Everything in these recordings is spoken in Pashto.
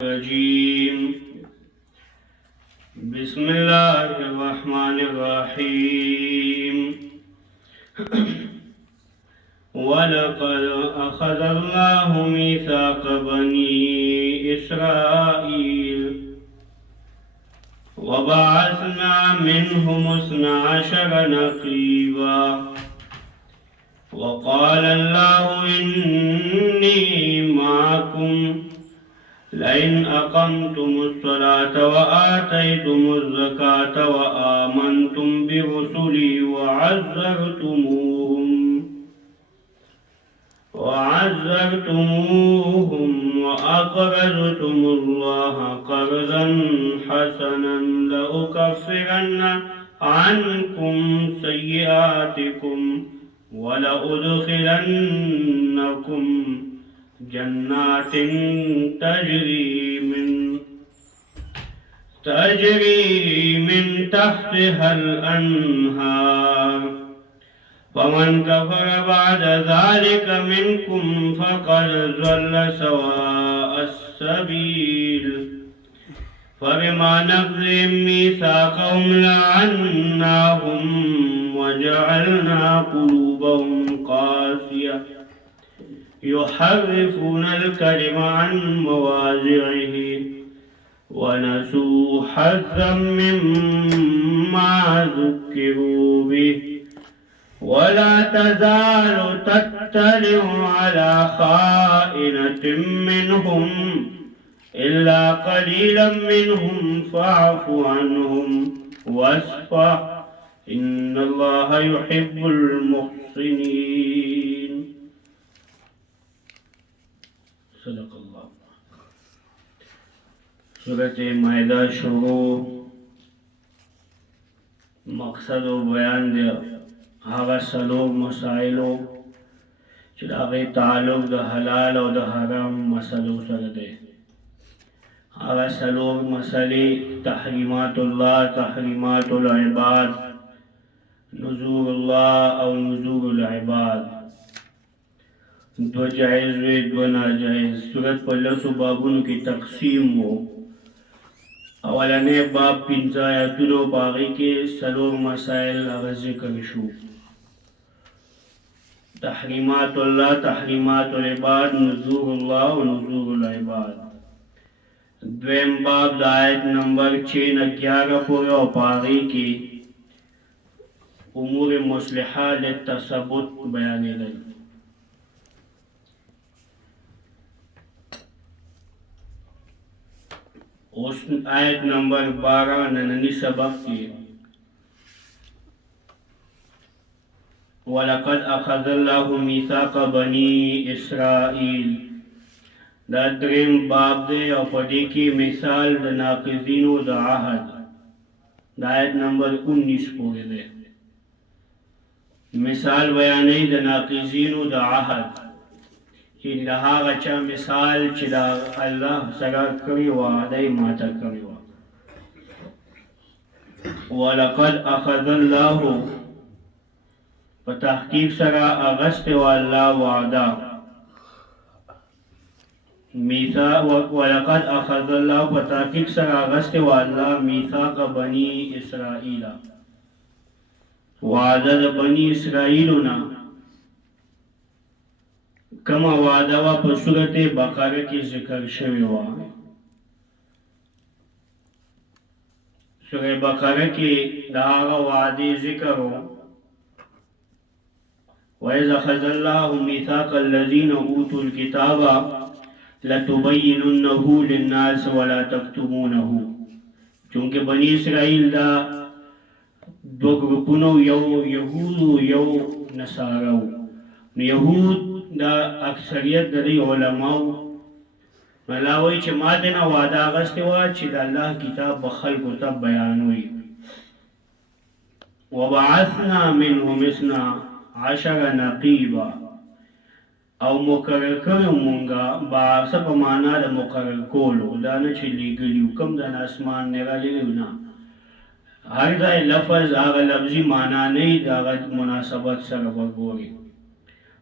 الرجيم بسم الله الرحمن الرحيم ولقد أخذ الله ميثاق بني إسرائيل وبعثنا منهم 12 نقيبا وقال الله إني معكم لئن أقمتم الصلاة وآتيتم الزكاة وآمنتم برسلي وعزرتموهم وأقرضتم الله قرضا حسنا لأكفرن عنكم سيئاتكم ولأدخلنكم جنات تجري من تحتها الأنهار فمن كفر بعد ذلك منكم فقد ضل سواء السبيل فبما نقضهم ميثاقهم لعناهم وجعلنا قلوبهم قاسية يحرفون الكلم عن مواضعه ونسوا حظا مما ذكروا به ولا تزال تطلع على خائنة منهم إلا قليلا منهم فاعف عنهم واصفح إن الله يحب المحسنين. صدق الله. सूरत मायदा शुरू मकसद व बयान दे हागा सलोग मसाइलो चिरागे ताल्लुक द हलाल और द हराम मसलो सर दे हागा सलोग मसले तहरीमातुल्लाह तहरीमातुल इबाद नुज़ूरुल्लाह और नुज़ूरुल इबाद दो जायज़ व दो नाजायज़ सूरत पल्लसु बाबुन की तकसीम हो अवलने बाब 15 आयतुलो बागी के सलोग मसाइल ज़िक्र शु तहरीमातुल्लाह तहरीमातुल इबाद नुज़ूरुल्लाह व नुज़ूरुल इबाद द्वेम बाब आयत नंबर 6-11 पूरे और बागी की उमूर मुस्लिहा लित्तसब्बुत बयाने गई। उस आयत नंबर 12 नन्ही सबक की वलक़द अख़ज़ल्लाहु मीसाक़ बनी इसराइल दाद्रीम बाब दे और पदी की मिसाल द नाक़िज़ीनो द आहद आयत नंबर 19 पूरे दे मिसाल बयानी द नाक़िज़ीनो द आहद कि लहा गचा मिसाल चिदा अल्लाह सगा करी वादे माता करी वा वलक़द अख़ज़ल्लाहु तहकीक सगा अगस्त वाला वादा मीसा वलक़द अख़ज़ल्लाहु तहकीक सगा अगस्त वाला मीसाक़ बनी इसराइल वादा बनी इसराइल ना कमा वादा वा पर सूरत बकरा की जिक्र शवी वा सूरह बकरा की दागा वादे जिक्र हो वइज़ अख़ज़ल्लाहु मीसाक़ल्लज़ीना ऊतुल किताबा लतुबय्यिनुन्नहु लिन्नास वला तक्तुमूनहु चूँकि बनी इसराइल दा दो ग्रुपुनो यौ यहूद यौ नसारा यहूद दा अक्सरियत दरी उलमाओ मलावई च मादना वादा गस्ते वा च अल्लाह किताब बखल को तब बयान हुई वबअसना मिनहुम 12 नक़ीबा और मुकर्रर करो मुंगा बास पमाना द मुकर्रर कोलो दाना च लीगली हुक्म द आसमान ने गाली ना हर दाय लफ्ज़ आगा लफ्ज़ी माना नहीं दागा मुनासबत सर बगोरी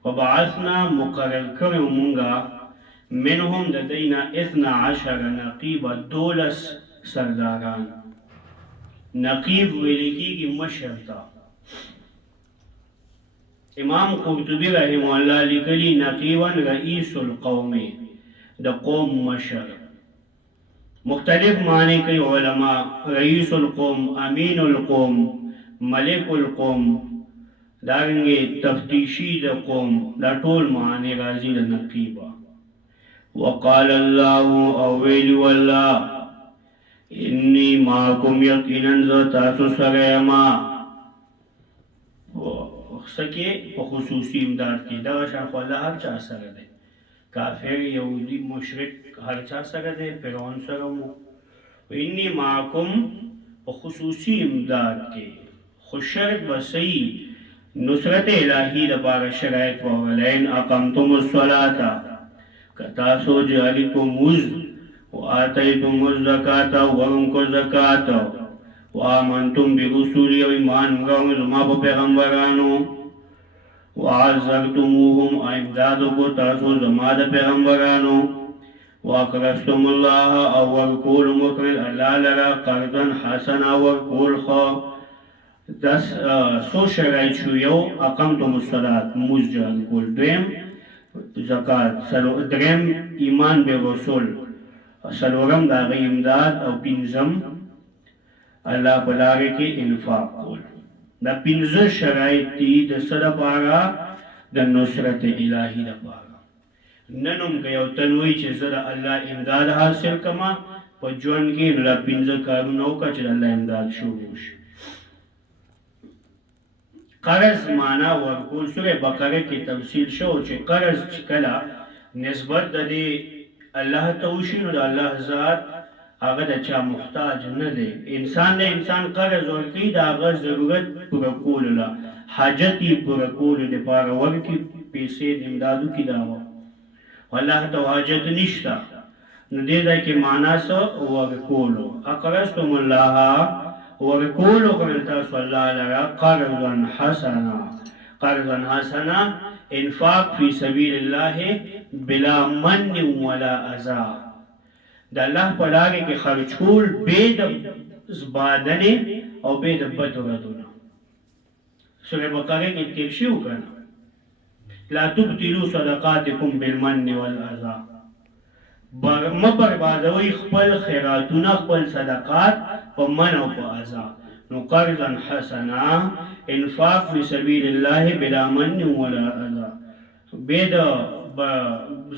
वबासना मुकर्रर करो मुंगा منهم د دینا 12 نقیبا 12 سرداران. نقیب ویل کیږي مشر ته. امام قرطبی رحمه الله لیکلی نقیبا رئیس القوم، د قوم مشر. مختلف معنی کوي علما، رئیس القوم، امین القوم، ملک القوم، دارنګه تفتیشی د قوم، دا ټول معنی راځي د نقیبا. وقال الله او ویلی والله انی معکم یقینا ز تاسو سره یما. سکه په خصوصي امداد کې دا شان خو الله هر چا سره دی، کافر یهودی مشرک هر چا سره دی، فرعون سره مو. انی معکم په خصوصي امداد کې خو شرط به صحیح نصرت الهی لپاره شرایط وولین اقمتم الصلاة کتاسو جاری کو مز و آتیتم الزکاة ورم کو زکاة و آمنتم برسولی و ایمان مگرم زما په پیغمبرانو و عزرتموهم امدادو کو تاسو زما د پیغمبرانو و اقرضتم الله او ورکول مکرل اللہ لرا قرضا حسنا ورکول خو. دس سو شرایط شو، یو اقمتم الصلاة موز جاری کول، دویم زکات، دریم ایمان به رسول، سلورم دا غی امداد، او پنځم الله په لارې کې انفاق کول. دا پنځه شرایط دي د څه لپاره؟ د نصرت الهي لپاره. نن هم که یو تن وایي چې زه د الله امداد حاصل کړم په ژوند کې، نو دا پنځه کارونه وکړه چې د الله امداد شروع شي. قرض معنا ورکول، سوره بقره کې تفصیل شو چې قرض چې کله نسبت د دې الله ته وشي، نو د الله ذات هغه د چا محتاج نه دی. انسان د انسان قرض ورکوي د هغه ضرورت پوره کولو له، حاجت یې پوره کولو دپاره ورکړي، پیسې د امدادو کې دا وه، الله ته حاجت نشته. نو دې ځای کې معنا څه؟ ورکولو. اقرضتم الله ورکولو کړل تاسو الله لرا قرضا حسنا. قرضا حسنا انفاق فی سبیل الله بلا من ولا اذى. د الله په لارې کې خرج کول بې د زبادنې او بې د بدو ردونه. سوره بقره کې تیر شوي که نه؟ لا تبطلوا صدقاتکم بالمن والاذى. مه بربادوئ خپل خیراتونه، خپل صدقات په من او په اذى. نو قرضا حسنا انفاق فی سبیل الله بلا من ولا اذى، بې د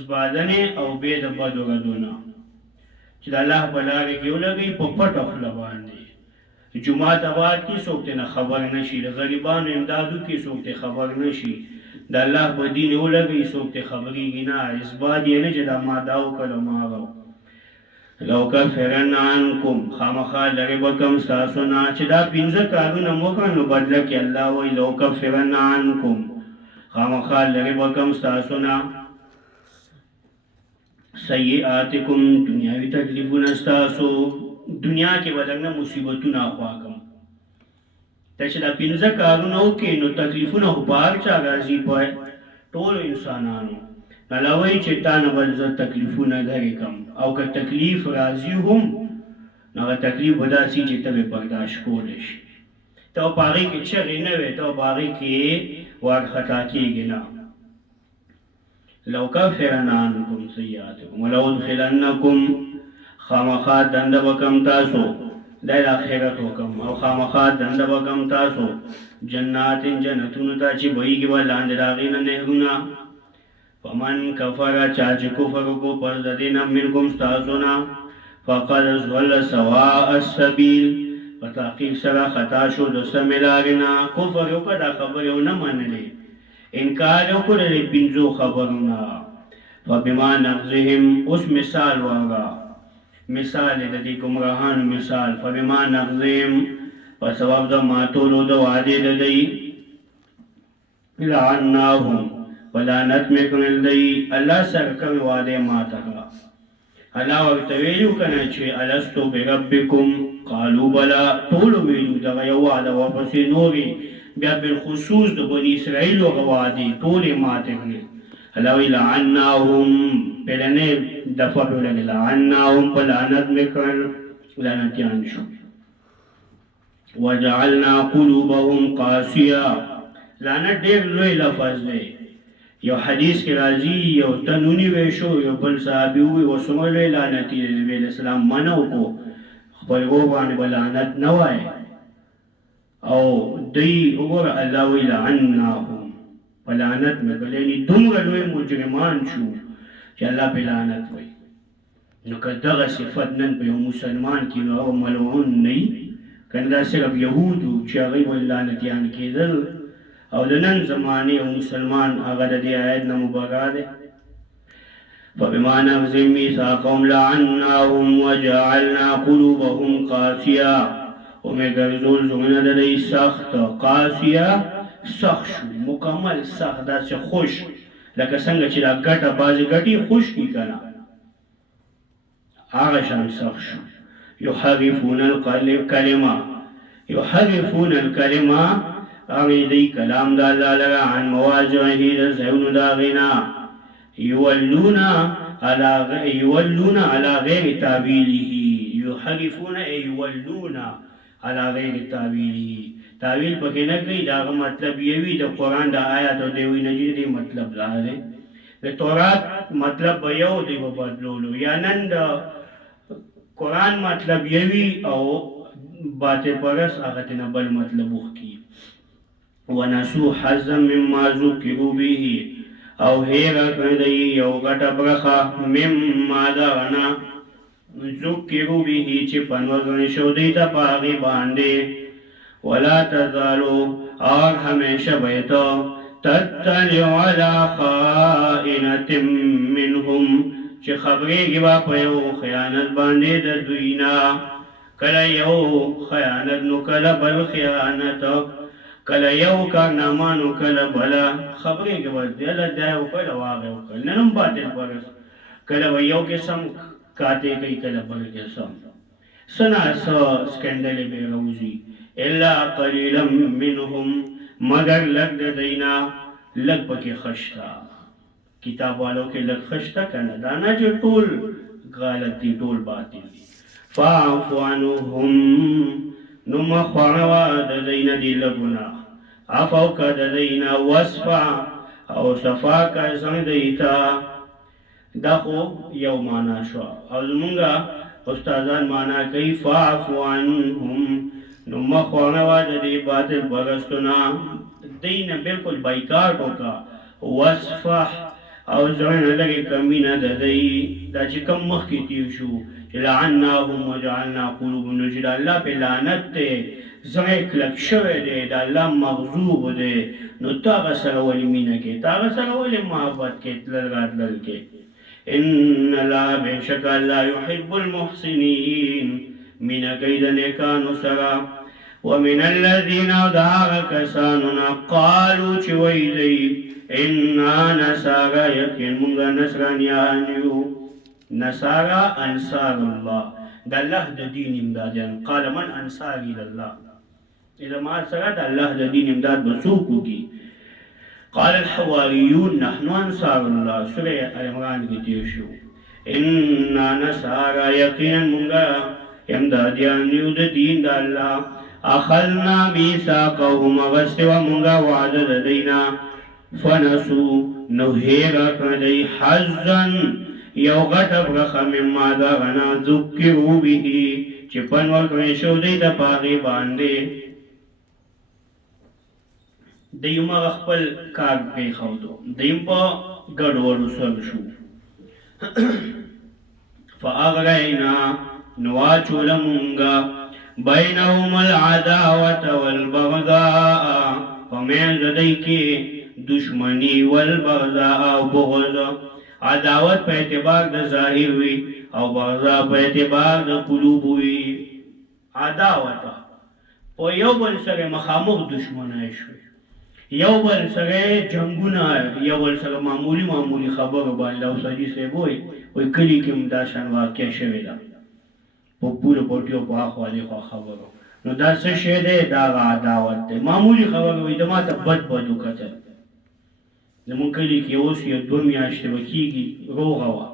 زبادنې او بې د بدو ردونه، چې د الله په لارې کې ولګوي په پټه خوله باندې. جومات آباد کې څوک ترې نه خبر نه شي، د غریبانو امدادو کې څوک ترې خبر نه شي، د الله په دین ولګوي څوک ترې خبرېږي نه، اثبات یې نه چې دا ما دا وکړه ما هغه. لو کفرن عنکم خامخا لرې به کړم ستاسو نه، چې دا پنځه کارونه مو وکړه، نو بدله کې الله وایي لو کفرن عنکم خامخا لرې به کړم ستاسو نه سیئاتکم دنیاوی تکلیفونه ستاسو، دنیا کې به درنه مصیبتونه اخوا کړم. ته چې دا پنځه کارونه وکړې نو تکلیفونه خو په هر چا راځي، په ټولو انسانانو. الله وایي چې تا نه به زه تکلیفونه لرې کړم، او که تکلیف راځي هم نو هغه تکلیف به داسې چې ته به برداشت کولی شي. ته په هغې کې چغې نه وې، ته په هغې کې وارخطا کېږې نه. لو کفرن عنکم سیئاتکم ولو ادخلنکم خامخا دنده به کړم تاسو، دا د آخرت حکم، او خامخا دنده به کړم تاسو جنات جنتونو ته چې بهیږي به لاندې د هغې نه نهرونه. فمن کفر چا چې کفر وکړو پس د دې نه منکم ستاسو نه فقد ضل سواء السبیل، په تحقیق سره خطا شو د سمې لارې نه. کفر وکړه، دا خبرې ونه منلې، انکار وکړه د پنځو خبرونه. فبما نقضهم، اوس مثال واوره، مثال د دې ګمراهانو مثال. فبما نقضهم، په سبب د ماتولو د وعدې د دوی، لعناهم ولعنت مې کړل دوی، الله سره کومې وعدې ماته کړه. الله ورته ویلو که نه چې الستو بربکم قالو بلا، ټولو ویلو دغه یو وعده، ورپسې نورې بیا بالخصوص د بني اسرائیلو هغه وعدې ټولې ماتې کړې. الله وایي لعناهم پہلنے دفعہ پہ لگے لعناهم پا لعنت میں کر لعنتیان شو وجعلنا قلوبهم قاسیہ لعنت دیر لوی لفظ دے یو حدیث کے راضی یو تنونی ویشو یو بل صحابی ہوئی و سمر لوی لعنتی دے نبی علیہ السلام منو کو خپل غوبان بلعنت نوائے او دی اگر اللہ وی لعناهم پلعنت میں کلینی دمر لوی مجرمان شو کہ اللہ پہ لعنت وی نو که دغه صفت نن په یو مسلمان کې نو هغه ملعون نه کنه دا صرف یهودو چې هغوی ولې لعنتیان کېدل او د نن زمانې یو مسلمان هغه د دې آیت نه مبرا دی فبما نقضهم ميثاقهم لعناهم وجعلنا قلوبهم قاسیہ ومې ګرځول زړونه د دوی سخت قاسیہ سخت شو مکمل سخت داسې خوش لکه څنګه چې دا ګټه بعضې ګټې خوش کي که نه هغه شان سخت شو یحرفون الکلمه هغې دی کلام د الله لره عن مواضعه د ځایونو د هغې نه یولون علی غیر تاویله یحرفون یولون علی غیر تاویله تاویل پکې نه کوي د هغه مطلب یې وي د قرآن د آیات او د یوې نجیب دی مطلب دا دی د تورات مطلب به یو دی به بدلولو یا نن د قرآن مطلب یوي او باطل پرس هغه ته نه بل مطلب وکړي ونسوا حظا مما ذکروا به او هیره کړی دی یو غټه برخه مما دغه نه ذکروا به چې پنوګڼې شو دی ته په هغې باندې ولا تزالوا اور ہمیشہ بیتا تطلع علی خائنة منهم چه خبری گوا پیو خیانت باندے دا دوینا کلا یو خیانت نو کلا بل خیانت کلا یو کارنامانو کلا بلا خبری گوا دیل دائیو کلا واغیو کلا ننم باطل پرس کلا یو قسم کاتے کئی کلا بل قسم سنا سا سکندل بے روزی الا قلیلا منهم مگر لگ دینا لگ پکی خشتا کتاب والوں کے لگ خشتا کرنا دانا جو ٹول غالت دی ٹول باطل دی فاعفو عنهم نم خوانوا دینا دی لگنا عفو کا دینا وصفا او صفا کا زنگ دیتا دا خو یو مانا شوا او زمونگا استازان مانا کئی فاعفو عنهم نو مخوانوا د دې باطل پرستونه دین بالکل بایکاټ وکړه وصفح او زړه لږې کمی نه د دی دا چې کم مخکې تیر شو چې لعناهم وجعلنا قلوبهم نو چې د الله پې لعنت دی زړه یې کلک شوی دی د الله مغضوب دی نو ته هغه سره ولې مینه کې ته هغه سره ولې محبت کې تلل راتلل کې ان الله بېشک الله يحب المحسنین مینه کوي د نیکانو سره ومن الذين دعا كساننا قالوا چويلي إنا نسارا يكين منغا نسرانيان يو نسارا أنصار الله دا الله دا دين امداديان قال من أنصاري لله إذا ما سرا دا الله دا دين امداد بسوكو کی قال الحواريون نحن أنصار الله سورة العمران کی تیرشو إنا نسارا يكين منغا امداديان يو دا دين دا الله اخذنا میثاقهم غسوا منگا وعد دینا فنسو نهیرا کردی حزا یو غټ برخه مما داغنا ذکروا به چې پنور کړی شو دی د پاغي باندې دیم خپل کار کوي خودو دیم په ګډوډ سر شو فاغرینا نواچول منگا بینهم العداوة والبغضاء فمن زدی کی دشمنی والبغضاء او بغض عداوت په اعتبار د ظاهر وی او بغضاء په اعتبار د قلوب وی عداوت په یو بل سره مخامخ دشمنای شو یو بل سره جنگونه یو بل سره معمولی خبر باندې او سړي سه وای کلی کې مداشن واقع شوی دا په پوره پټیو په اخوالي خبرو نو دا څه شی دی دا عداوت دی معمولی خبره وي د ماته بد وکتل زمونږ کلي کې اوس یو 2 میاشتې به کېږي روغه وه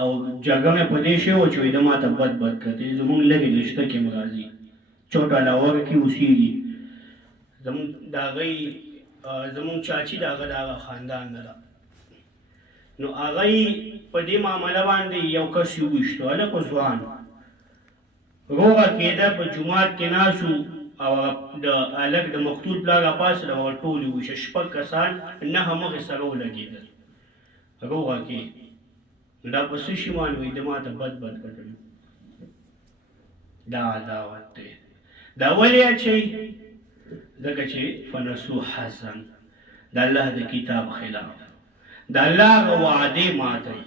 او جګه مې په دې شی وچوي د ماته بد کتې زمونږ لرې رشته کې م راځي چوټه لاور کې اوسېږي زمونږ د هغوی زمونږ چاچي د هغه د هغه خاندان نه ده نو هغه په دې معامله باندې یو کس یې وویشتو هلک ځوان روغه کېده په جومات کې ناست او د هلک د مقتول پلار راپاڅېد او هغه ټول یې وویشه شپږ کسان نهه مخې سره ولګېدل روغه کې دا په څه شي باندې وایي د ماته بد کتل دا عداوت دی دا ولې اچوي ځکه چې فنسو حسن د الله د کتاب خلاف د الله هغه وعدې ماتوي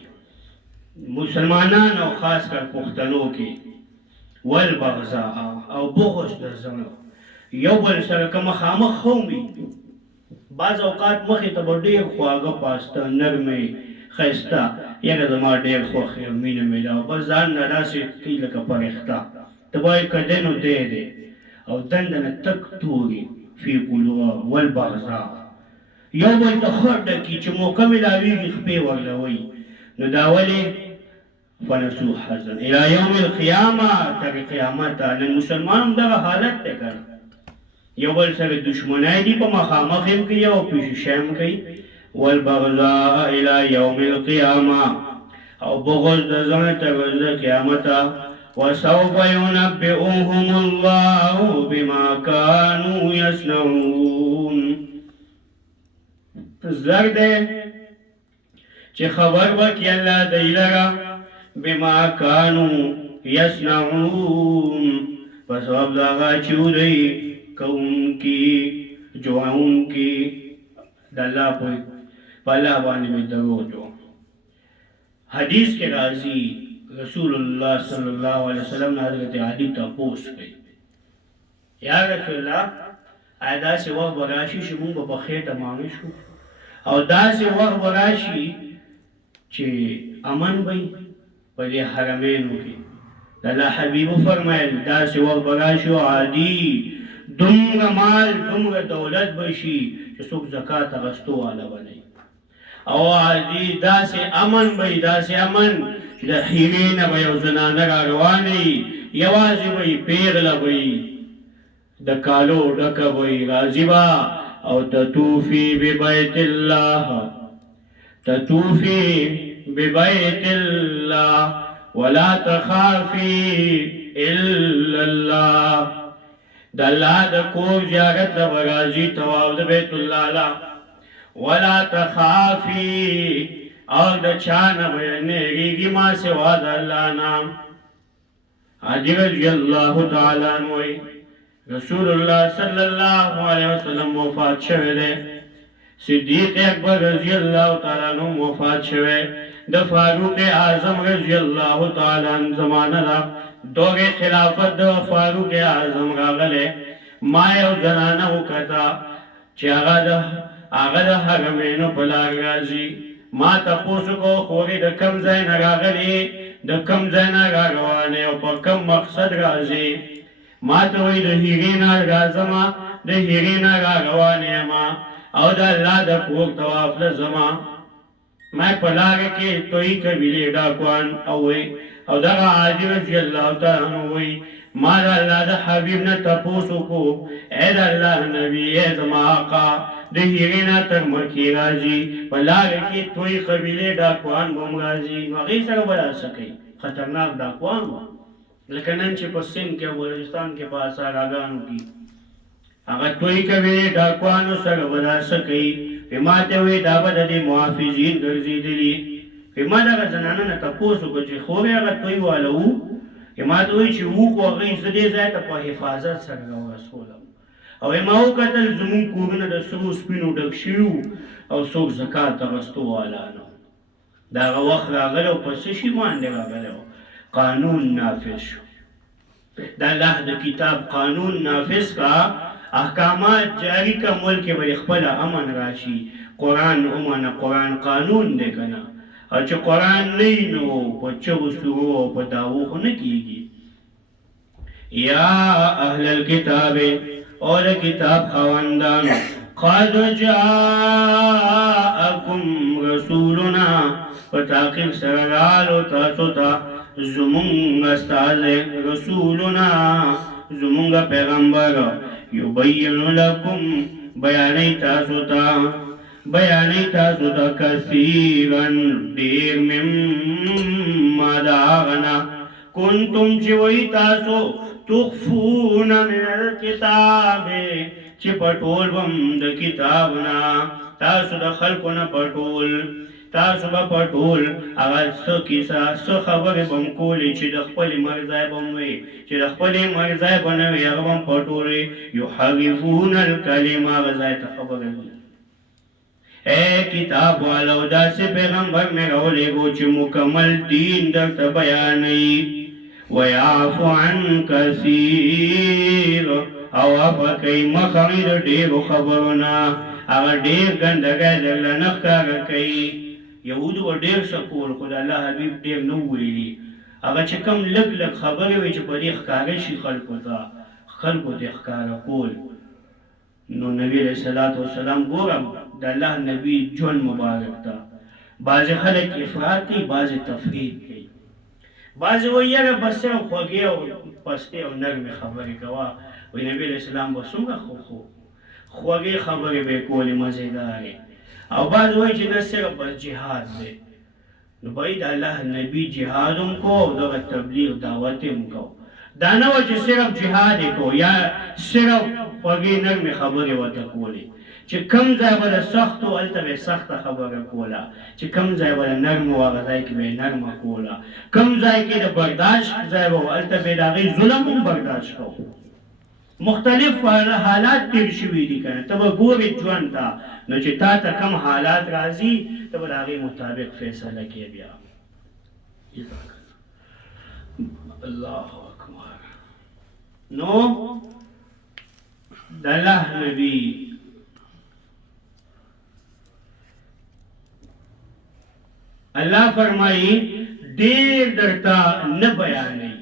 مسلمانان او خاص کر پښتنو کې والبغضاء او بغض د زړه یو بل سره که مخامخ هم وي بعض اوقات مخې ته به ډېر خواږه پاسته نرمې ښایسته یاره زما ډېر خوښ یم مینه مې ده او بس ځان نه داسې کوي لکه فرښته ته به وایې که دی نو دی او دنده نه تک توري فی قلوبهم والبغضاء یو بل ته ښه ډکي چې موقع ملاویږي خپې ورلوئ نو دا ولې فنسو حزن الى یوم القیامه تر قیامته نن مسلمان هم دغه حالت دی که یو بل سره دشمنی دي په مخامخ هم کوي او پیشوشی هم کوي والبغضاء الى یوم القیامه او بغض د زړه تر ورځې د قیامته وسوف ينبئهم الله بما كانوا يصنعون زر دی چې خبر وکړي الله دی لره بما كانوا يصنعون په سبب د هغه چې دوی کوونکي جوړونکي د الله په الله باندې مې دروغ جوړ حدیث کې راځي رسول الله صلی الله علیه وسلم نه حضرت علی تپوس کوي یا رسول الله آیا داسې وخت به راشي چې موږ به په خېټه ماڼه شو او داسې وخت به راشي چې امن به وي په دې حرمینو کې د الله حبیبو فرمایل داسې وخت به راشي او عادي دومره مال دومره دولت به شي چې څوک زکات اخیستو والا به نه او عادي داسې امن به وي داسې امن چې د حیرې نه به یو زنانه را روانې یوازې به وي پیغله به وي د کالو ډکه به وي راځي به او تطوفي ببیت الله تطوفي ببیت الله ولا تخافي الا الله د الله د کور زیارت ته به راځي طواف د بیت الله له ولا تخافي او د چا نه به نېږېږي ما سوا د الله نه حاجي رضي الله تعالی عنه وایي رسول الله صلی الله علیه وسلم وفات شوی دی صدیق اکبر رضی الله تعالی عنہ وفات شوی د فاروق اعظم رضی الله تعالی عنہ زمانه دا دور خلافت د فاروق اعظم راغله ما یو زنانه وکړه چې هغه د حرمینو په لار راځي ما تاسو کو خوري د کم ځای نه راغلي د کم ځای نه راغوانه او په کم مقصد راځي ما ته وایي د هیرې نه راځم د هیرې نه راروانه یم او د الله د کور طواف له ځمه ما په لاره کې توی قبیلې ډاکوان او دغه حاجي رضي الله تعالی عنه وایي ما د الله د حبیب نه تپوس وکړو ای د الله نبي ای زما آقا د هیرې نه تر مکې راځي په لاره کې توی قبیلې ډاکوان به هم راځي نو هغې سره به دا څه کوي خطرناک ډاکوان وه لکه نن چې په سند کې او بلوچستان کې په صحراګانو کې هغه توی کوي ډاکوانو سره به دا څه کوي ما ته وایي دا به د دې محافظین ګرځېدلي ما دغه زنانه نه تپوس وکړو چې خورې هغه توی والا وو ما ته وایي چې وو خو هغوی زه دې ځای ته په حفاظت سره راورسولم او ما وکتل زمونږ کورونه د سرو سپینو ډک شوي وو او څوک زکات اخیستو والا نه د هغه وخت راغلی او په څه شي باندې راغلی قانون نافذ شو د الله د کتاب قانون نافذ کا احکامات جاری کا ملک به خپل امن راشي قرآن امن قرآن قانون دی کنه او چې قرآن نه نو په چغو سرو او په داوو خو نه کیږي یا اهل الكتاب او د کتاب خواندانو قد جاءکم رسولنا په تحقیق سره رالو تاسو ته زمونږ استازی رسولنا زمونږ پیغمبر یبین لکم بیانی تاسو ته کثیرا ډیر مما د هغه نه کنتم چې وی تاسو تخفون من الکتاب چې پټول بم د کتاب نه تاسو د خلکو نه تاسو به پټول هغه څه کیسه څه خبرې به م کولې چې د خپلې مرځای به م وي چې د خپلې مرځای به نه وي هغه به م پټولې یحرفون الکلمه هغه ځای ته خبرې وي اے کتاب والو داسې پیغمبر مې راولېږو چې مکمل دین درته بیانوي ویعفو عن کثیر او عفو کوي مخه د ډېرو خبرو نه هغه ډېر ګندګۍ درله نه ښکاره کوي یهودو به ډېر څه کول خو د الله حبیب ډېر نه وویلي هغه چې کوم لږ خبرې وي چې په دې ښکاره شي خلکو ته ښکاره کول نو نبی علیه صلات وسلام ګورم د الله نبی ژوند مبارک ته بعضې خلک افراط کوي بعضې تفرید کوي بعضې وایي یاره بس صرف خوږې او پستې او نرمې خبرې کوه وایي نبی علیه السلام به څومره خوږې خبرې به یې کولې مزېدارې او بعض وایي چې نه صرف بس جهاد دی نو بھائی د الله نبی جهاد هم کو او دغه تبلیغ دعوت هم کو دا نه وه چې صرف جهاد یې کو یا صرف خوږې نرمې خبرې ورته کولې چې کم ځای به د سختو هلته به یې سخته خبره کوله چې کم ځای به د نرمو هغه ځای کې به یې نرمه کوله کم ځای کې د برداشت ځای به و هلته به یې د هغې ظلم هم برداشت کو مختلف حالات تیر شوي دي که نه ته به ګورې ژوند ته نو چې تا ته کم حالات راځي ته به د هغې مطابق فیصله کې بیا الله اکبر نو د الله نبی الله فرمایي ډېر درته نه بیانوي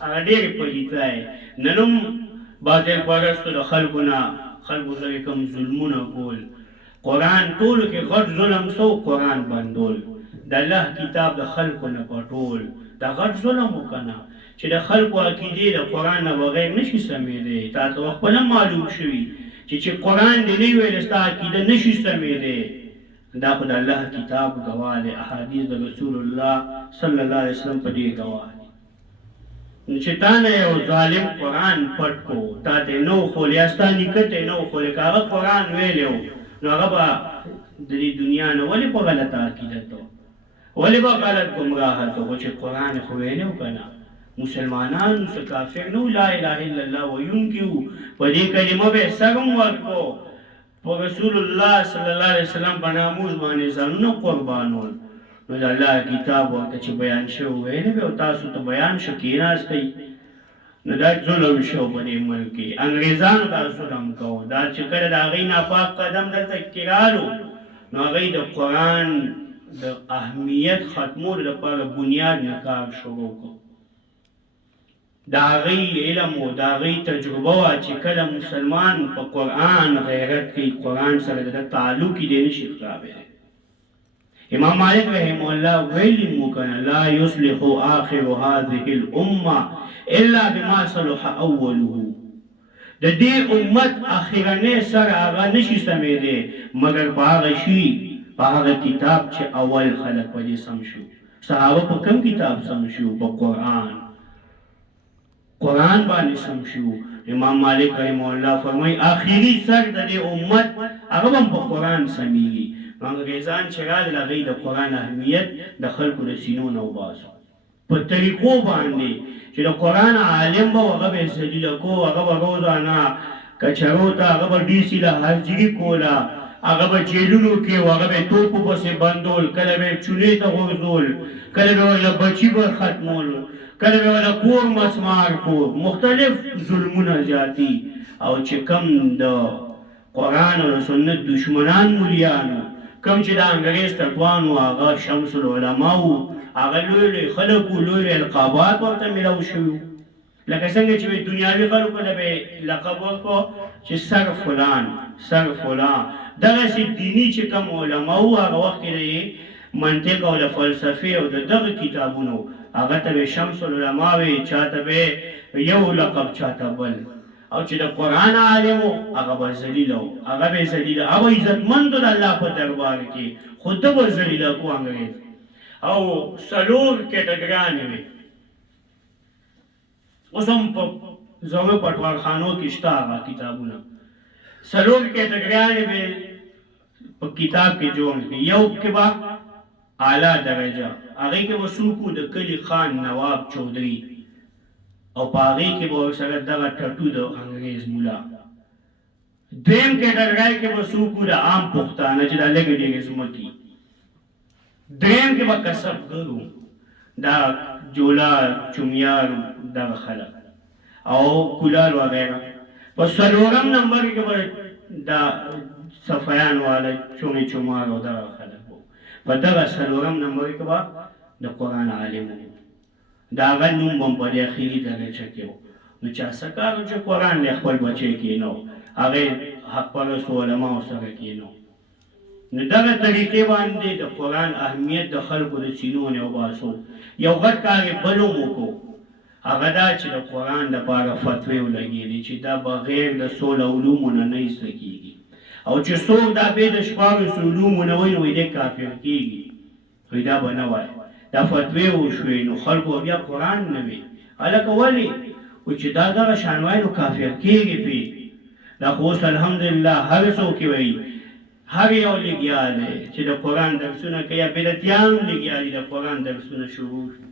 هغه ډېرې پلیتای نن هم باطل پرستو د خلکو سره کوم ظلمونه کول قرآن ټولو کې غټ ظلم سو قرآن بندول د الله کتاب د خلکو نه پټول دا غټ ظلم و که نه چې د خلکو عقیدې د قرآن نه بغیر نشي سمېدی تا ته خپله معلوم شوي چې قرآن دې نه ویل ستا عقیده نشي سمېدی دا خو د الله کتاب ګواه دی احادیث د رسول الله صلی الله علیه وسلم په دې ګواه دي نو چې تا نه یو ظالم قرآن پټ کو تا ته نه وښول یا ستا نیکه ته یې نه وښول که هغه قرآن ویلی و نو هغه به د دې دنیا نه ولې په غلطه عقیده ته ولې به غلط ګمراهه ته خو چې قرآن یې خو ویلی و که نه مسلمانان څه کافر نه و لا اله الا الله ویونکي وو په دې کلمه به یې سر هم ورکړو په رسول الله صلی الله علیه وسلم په ناموس باندې ځانونه قربانول نو د الله کتاب ورته چې بیان شو ویلی به او تاسو ته بیان شو کېناستئ نو دا ظلم شو په دې ملک کې انګریزانو دا ظلم کوو دا چې کله د هغوی ناپاک قدم دلته کې رالو نو هغوی د قرآن د اهمیت ختمولو لپاره بنیاد نه کار شروع کړو د هغوی علم و د هغوی تجربه وه چې کله مسلمان په قرآن غیرت کوي قرآن سره د تعلق یې دی نشي خرابېدی امام مالک رحمه الله ویلی مو کنه لا یصلح آخر هذه الامه الا بما صلح اوله د دې امت اخرنی سر هغه نشي سمېدی مګر په هغه شي په هغه کتاب چې اول خلک په دې سم شو صحابه په کوم کتاب سم شو په قرآن باندې سم شو امام مالک رحمه الله فرمایي آخري سر د دې امت هغه هم په قرآن سمیږي انګریزان چې رالل هغوی د قرآن اهمیت د خلکو د سینو نه وباسو په طریقو باندې چې د قرآن عالم به و هغه به یې ذلیله کو هغه به روزانه کچرو ته هغه به ډیسي له حاضري کوله هغه به جیلونو کې و هغه به یې توپو پسې بندول کله به یې چونې ته غورځول کله به یې ورله بچي به ختمول کله به یې ورله کور مسمار کو مختلف ظلمونه زیاتي او چې کم د قرآن او سنت دشمنان مولیانو کم چې د انګریز ټکوان و هغه شمس العلما و هغه لوی لوی خلک و لوی لوی القابات ورته میلاو شوي لکه څنګه چې دنیاوي خلکو له به یې لقب ورکړو چې سر فلان دغسې دیني چې کوم علما و هغه وخت کې منطق او د فلسفې او د دغه کتابونو هغه ته به شمس العلماء وي، چاته به یو لقب چاته بل. او چې د قرآن عالم و هغه به ذلیله و، هغه به ذلیله هغه عزتمند د الله په دربار کې، خو ده به ذلیله کو انګریز. او څلور کټګریانې وې، اوس هم په زموږ پټوارخانو کې شته هغه کتابونه. څلور کټګریانې به په کتاب کې جوړ کړي. یو کې به اعلی درجه، هغې کې به څوک و د کلي خان نواب چودري، او په هغې کې به ورسره دغه ټټو د انګریز مولا. دویم کټګرۍ کې به څوک و د عام پښتانه چې دا لږې ډېرې ځمکې. دریم کې به کسبګر و، دا جولا چومیار دغه خلک او کولار وغیره. په څلورم نمبر کې به دا صفیان والا چومې چومار او دغه خلک و. په دغه څلورم نمبر کې به د قرآن عالم و، د هغه نوم به په دې اخري درجه کې و. نو چا څه کار و چې قرآن له خپل بچی کېنو، هغې حق پرستو علماو سره کېنو. نو دغه طریقې باندې د قرآن اهمیت د خلکو د سینو نه وباسو. یو غټ کار یې بل هم وکړو، هغه دا چې د قرآن دپاره فتوې ولګېدې چې دا بغیر د څو علومو نه نه زده کېږي، او چې څوک دا بې د شپاړسو علومو نه وایي نو دی کافر کېږي. وایي دا به نه وایي. دا فتوې وشوې نو خلکو بیا قرآن نه وي. هلکه ولې؟ وایي چې دا دغه شان وایي نو کافر کېږي پې. دا خو اوس الحمدلله هر څوک وایي، هر یو لګیا دی چې د قرآن درسونه کوي، یا بدعتیان هم لګیا دي د قرآن درسونه شروع شي.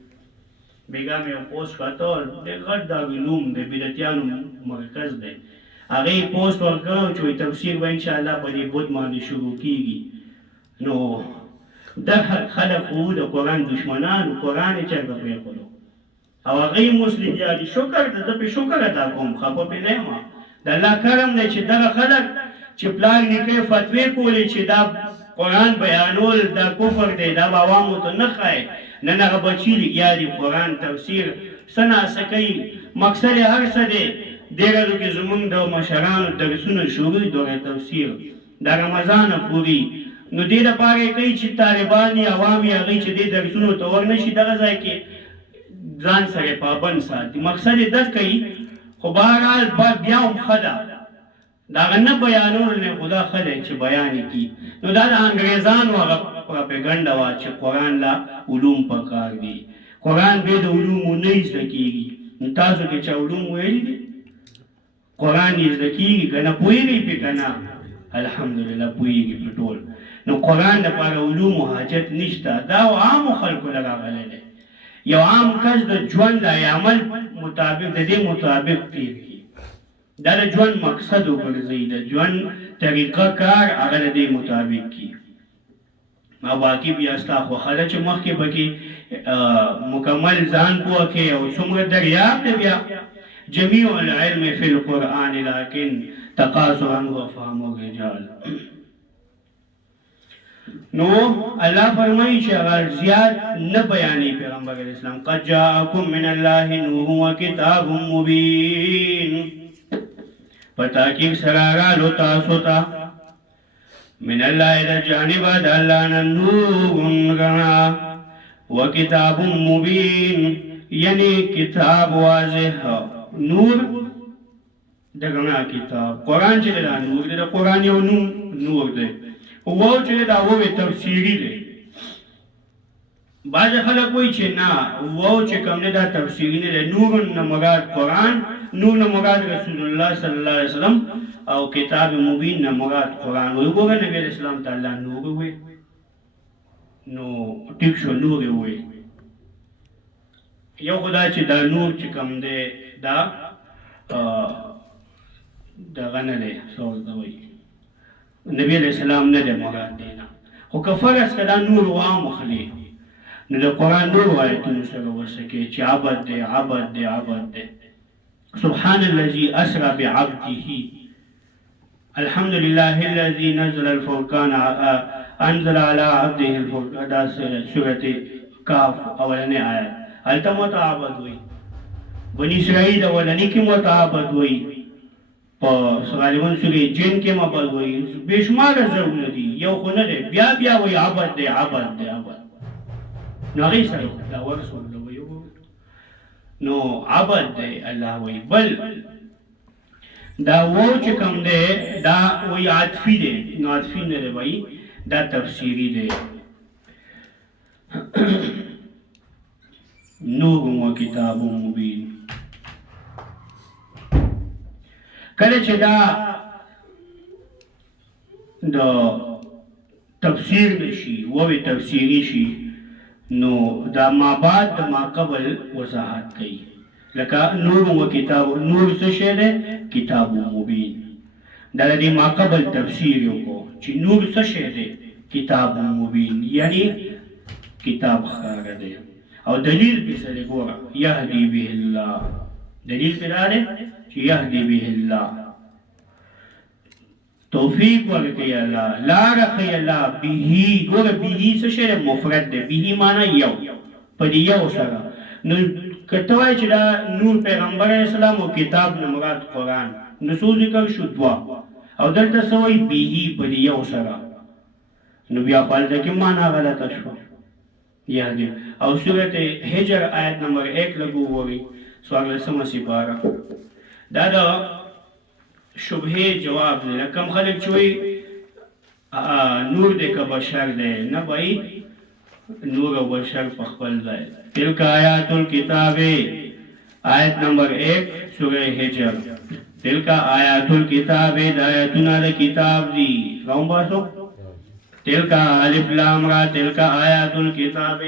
بیګا مې یو پوسټ کتل، ډېر غټ دارالعلوم دی، بدعتیانو مرکز دی، هغې پوسټ ورکړی چې وایي تفسیر به انشاءالله په دې بود باندې شروع کېږي. نو دا خلک وو د قرآن دشمنانو، قرآن یې چېرته پرېښودو او هغوی مسلم دي. شکر ده، زه پرې شکر ادا کوم، خفه پرې نه یم. د الله کرم دی چې دغه خلک چې پلار نیکه فتوې کولې چې دا قرآن بیانول دا کفر دی، دا به عوامو ته نه ښایي. نن هغه بچي لګیا دي قرآن تفسیر څه ناڅه کوي، مقصد یې هر څه دی. دې ورځو کې زموږ د مشرانو درسونه شروع دي، دوره تفسیر د رمضانه پورې. نو دې دپاره یې کوي چې طالبان یې عوام یې هغوی چې دې درسونو ته ور نه شي، دغه ځای کې ځان سره پابند ساتي. مقصد یې ده کوي، خو بهرحال بیا هم ښه ده، د هغه نه بیانول نه، خو دا ښه دی چې بیان یې کړي. نو دا د انګریزانو هغه پراپیګنډه وه چې قرآن له علوم پکار دي، قرآن بې د علومو نه زده کېږي. نو تاسو کې چا علوم ویلي دي؟ قرآن یې زده کېږي که نه؟ پوهېږئ پرې که نه؟ الحمدلله پوهېږي پرې ټول. نو قرآن دپاره علومو حاجت نشته، دا عامو خلکو له راغلی دی. یو عام کس د ژوند د عمل مطابق د دې مطابق تېر کړي، دا د ژوند مقصد وګرځوي، د ژوند طریقه کار هغه د دې مطابق کړي. او باقي بیا ستا خوښه ده چې مخکې پکې مکمل ځان پوه کړې او څومره دریاب دی بیا. جمیع العلم فی القرآن لیکن تقاصر عنه افهام الرجال. نو الله فرمایي چې هغه زیات نه بیانوي پیغمبر علیه السلام. قد جاءکم من الله نور وکتاب مبین، په تحقیق سره رالو تاسو ته من الله د جانبه د الله نه نور رڼا وکتاب مبین، یعنی کتاب واضح. نور د رڼا کتاب، قرآن چې دا نور دی، د قرآن یو نوم نور دی. واو چې دا ووی تفسیری دی. بعض خلک وایي چې نه، واو چې کوم نه دا تفسیری نه دی، نور نه مراد قرآن، نور نه مراد رسول الله صلی الله علیه وسلم، او کتاب مبین نه مراد قرآن. وایي ګوره نبی علیه السلام ته الله نور ووی، نو ټیک شو نور یې ووی. یو خو دا چې دا نور چې کوم دی دا دغه نه دی، څه ورته وایي، نبی علیہ السلام نه دی مراد دینا. خو که فرض که دا نور عام وخلي، نو د قرآن نور آیتونو سره ورسکې چې عبد دی عبد دی عبد دی. سبحان الذي اسرى بعبده، الحمد لله الذي نزل الفرقان انزل على عبده الفرقان. دا سورة کاف اولنی آیت. هلته متعبد وی، بنی اسرائیل اولنی کې متعبد وی، په غالباً سورې جن کې مبل وایي، بېشماره ضرورونه دي. یو خو نه دی بیا بیا وایي عبد دی عبد دی عبد نو هغې سره دا ورسول نو عبد دی الله وایي بل دا وو چې کوم دی دا وایي عطفي دی نو عطفي نه دی وایي دا تفسیري دی نور و کتاب مبین کله چې دا د تفسیر نشي ووی تفسیری شي نو دا ما بعد د ما قبل وضاحت کوي لکه نور و کتاب نور څه شی دی کتاب مبین دا د ما قبل تفسیر وکړو چې نور څه شی دی کتاب مبین یعنی کتاب ښکاره دی او دلیل په سره ګوره یهدی به الله دلیل په دا دی چې یهدی به الله توفیق ورکړي الله لار ښیي الله به ګوره به څه شی مفرد دی به معنی یو په دې یو سره نو کته وایي چې دا نور پیغمبر اسلام او کتاب نه مراد قرآن نو څو ذکر شو دوه او دلته څه وایي به په دې یو سره نو بیا په دې کې معنی غلطه شوه یادی او سورت حجر آیت نمبر 1 لگو ہوئی سوال سما سپارہ دادا شبہ جواب دے کم خلق چوئی نور دے کا بشر دے نہ بھائی نور و بشر پخپل دے تلک آیات الکتاب آیت نمبر 1 سورہ حجر تلک آیات الکتاب آیاتنا کتاب دی راؤں باسو تلکا الف لام را تلکا آیات الکتاب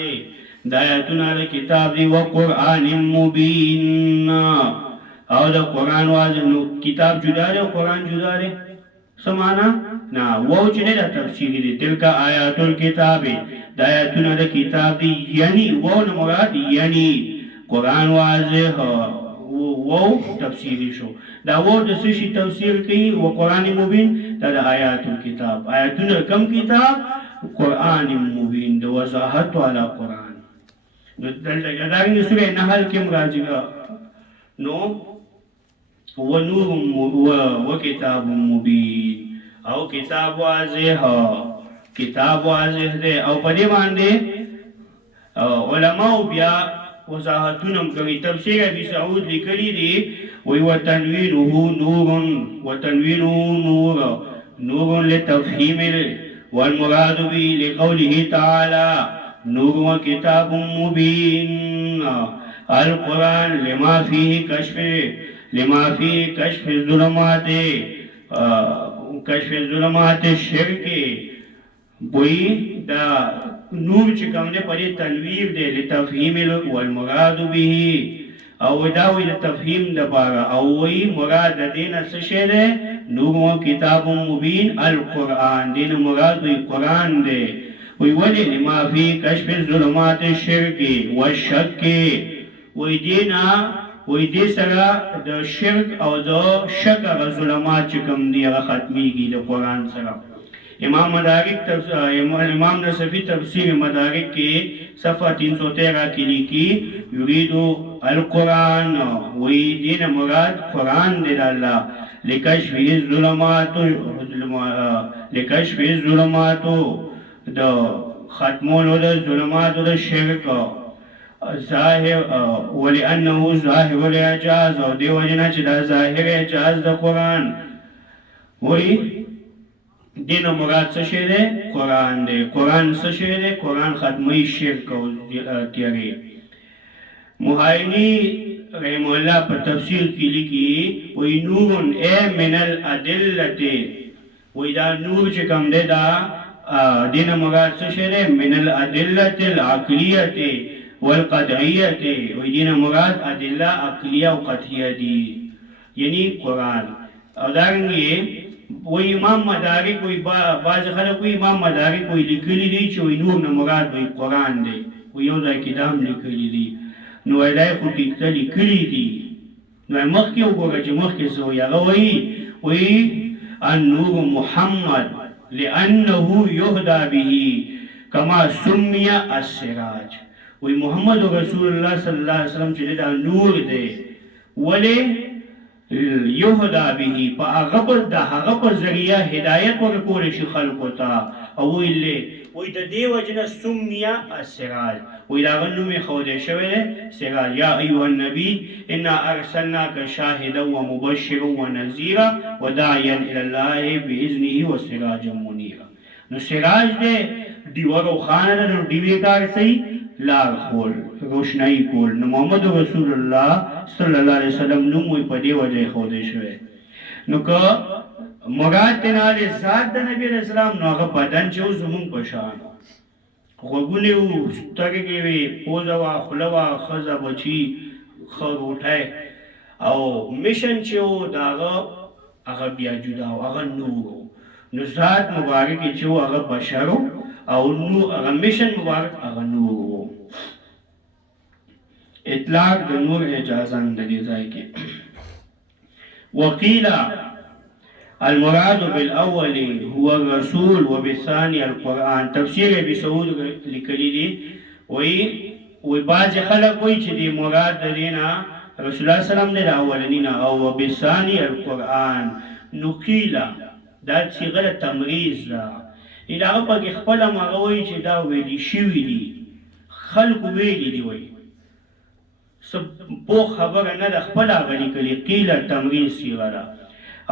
دایاتنا دا کتاب دی و قرآن مبین او دا قرآن واضح نو کتاب جدا دی و قرآن جدا دی سمانا نا وو چنے دا تفسیری دی تلکا آیات الکتاب دایاتنا دا کتاب دی یعنی وو نمراد یعنی قرآن واضح وو تفسیری شو دا وو دا سشی تفسیر کی و قرآن مبین دا آیات الکتاب آیاتنا کم کتاب قرآن مبین دا وضاحت والا قرآن دارنگی سورہ نحل کم راجی گا نو ونور و کتاب مبین او کتاب واضح دے او پدی باندے علماء بیا وضاحتونم کوي تفسیر ابي سعود لیکلی دی وی وتنوینه نور وتنوینه نور لتفهیم والمراد به لقوله تعالى نور وكتاب مبين القرآن لما فيه كشف الظلمات الشرك بوئی دا نور چې کوم دی پرې تنویر دی لتفهیم والمراد به او دا وی د تفهیم دپاره او وی مراد د دې نه څه شی دی نور و کتاب مبین القرآن دې نه مراد وی قرآن دی وی ولې لما فی کشف الظلمات الشرک والشک وی دې سره د شرک او د شک هغه ظلمات چې کوم دی هغه ختمیږي د قرآن سره امام نصفی تفسیر مدارک کے صفحہ 313 کی لکھی یرید القرآن وی دین مراد قرآن دے اللہ لکشف الظلمات دا ختمون دا ظلمات دا شرک ظاہر ولئنه ظاہر الاعجاز دیو جنا چی دا ظاہر اعجاز دا قرآن وی دین مراد څه شی دی قرآن دی قرآن څه شی دی قرآن ختمه شرک او تیاری محاینی رحم الله په تفسیر کې لیکي وی نور اے من الادلت وی دا نور چې کوم دی دا دین مراد څه شی دی من الادلت العقلیه والقطعیه وی دین مراد ادله عقلیه او قطعیه دی یعنی قرآن او دارنګه وی امام مدارک وی باز خلق وی امام مدارک وی لکلی دی چه وی نور نمراد وی قرآن دی وی یو دا کدام لکلی دی نو ایدائی خود اکتا لکلی دی نو مخی او گوگا چه مخی سو یاغا وی النور محمد لأنه یهدا به کما سمی السراج وی محمد رسول اللہ صلی اللہ علیہ وسلم چه دا نور دی ولی یهدا به په هغه په د هغه په ذریعه هدایت ورکول شي خلکو ته او وی د دې وجنه سمیا السراج وی دا نوم یې ښودی شوی دی سراج یا ایها النبی انا ارسلناک شاهدا ومبشرا ونذیرا وداعیا الی الله باذنه وسراجا منیرا نو سراج دی ډیوه روښانه ده نو ډیوې کار صحیح لار خول روشنائی کول نو محمد رسول الله صلی الله علیه وسلم نوم وی په دې وجه ښودی شوی نو که مراد تینا د ذات د نبی علیہ السلام نو هغه بدن چې و زمونږ په شان غوږونه وو سترګې وې پوزه وه خوله وه ښځه بچي ښه روټی او میشن چې و د هغه بیا جدا و هغه نور و نو ذات مبارک چې و هغه بشر او هغه میشن مبارک هغه نور و اطلاق د نور اجازه د دې ځای کې وقیل المراد بالاول هو الرسول وبالثاني القرآن تفسیر ابي سعود لیکلی دی وی بعض خلک وی چې دی مراد د دینا رسول الله سلام دی د اولنینا او وبالثاني القرآن نقیل دا صيغه تمریز ده دا هغه په خپل هغه وی چې دا ویلي شوي دي خلق ویلي دی وی بو خبره نه د خپل هغه لیکلي قیل تمریز صيغه ده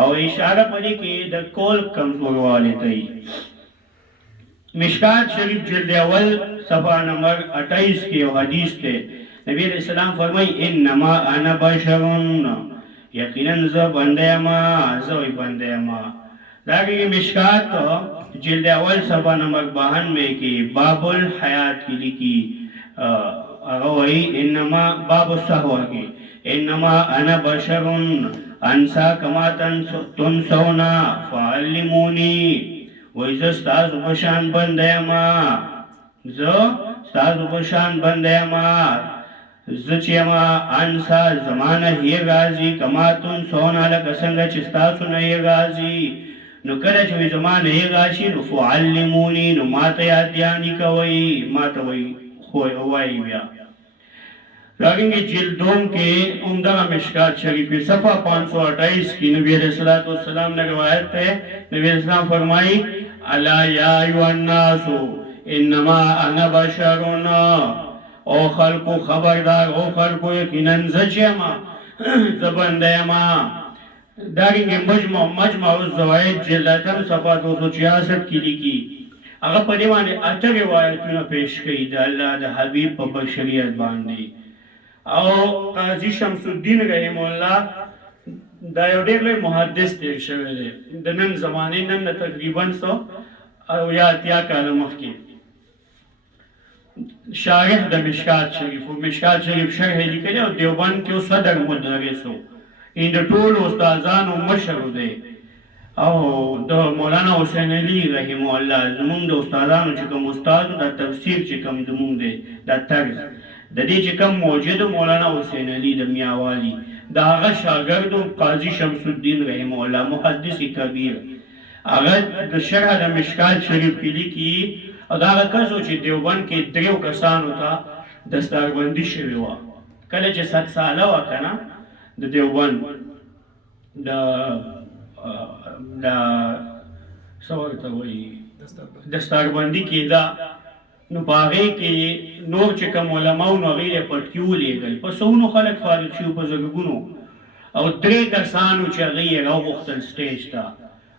او اشاره پدې کې د کول کمزوروالی ته مشکات شریف جلد اول صفحه نمبر 28 کې یو حدیث ته نبی علیہ السلام فرمای انما انا بشر یقینا ز بنده ما زوی بنده ما داږي مشکات جلد اول صفحه نمبر 92 کې باب الحیات کې لیکي هغه وایي انما باب الصحوه کې انما انا بشر انسا کما تنسونا فعلمونی وی زه ستاسو په شان بنده یما زه چې یما انسا زمانه هی غازی کما تنسونا لکه څنګه چې ستاسو نه هی غازی نو کله چې زمانه هی غاشي نو فعلمونی نو ماته یادیانی کوي ماته وی خو وای بیا راگنگی جلدوم کے عمدہ مشکات شریفی صفحہ 528 کی نبی علیہ السلام نے روایت ہے نبی علیہ السلام فرمائی الا یا ایوہ الناس انما انا بشرون او خلقو خبردار او خلقو یقیناً زجیما زبندیما دارنگی مجمع الزوائد جلدتم صفحہ 266 کی لکی اگر پریوانے اتا روایتونا پیش کئی دا اللہ دا حبیب پا بشریت باندی او قاضی شمس الدین رحم الله دا یو ډېر لوی محدث تیر شوی دی د نن زمانې نن تقریبا 100 او یا 80 کاله مخکې شارح د مشکات شریف او مشکات شریف شرح لیکلی او دیوبند کې صدر مدرس و د ټولو استادانو مشر دی او د مولانا حسین علی رحم الله زمونږ د استادانو چې کوم استاد د تفسیر چې کوم زمونږ دی د طرز د دې چې کوم موجود مولانا حسین علی د میاوالی دا هغه شاګرد قاضی شمس الدین رحم الله محدث کبیر هغه د شرح د مشکات شریف کې لیکي او دا هغه کسو چې دیوبند کې دریو کسانو ته دستاربندي شوې وه کله چې 7 ساله وه که نه د دیوبند د څه ورته وایي دستاربندي کېده نو باغې کې نور چې کوم علماو نو هغوی یې پټکي ولېږل په سونو خلک فارغ شي په زرګونو او 3 کسانو چې هغوی یې راوغوښتل سټیج ته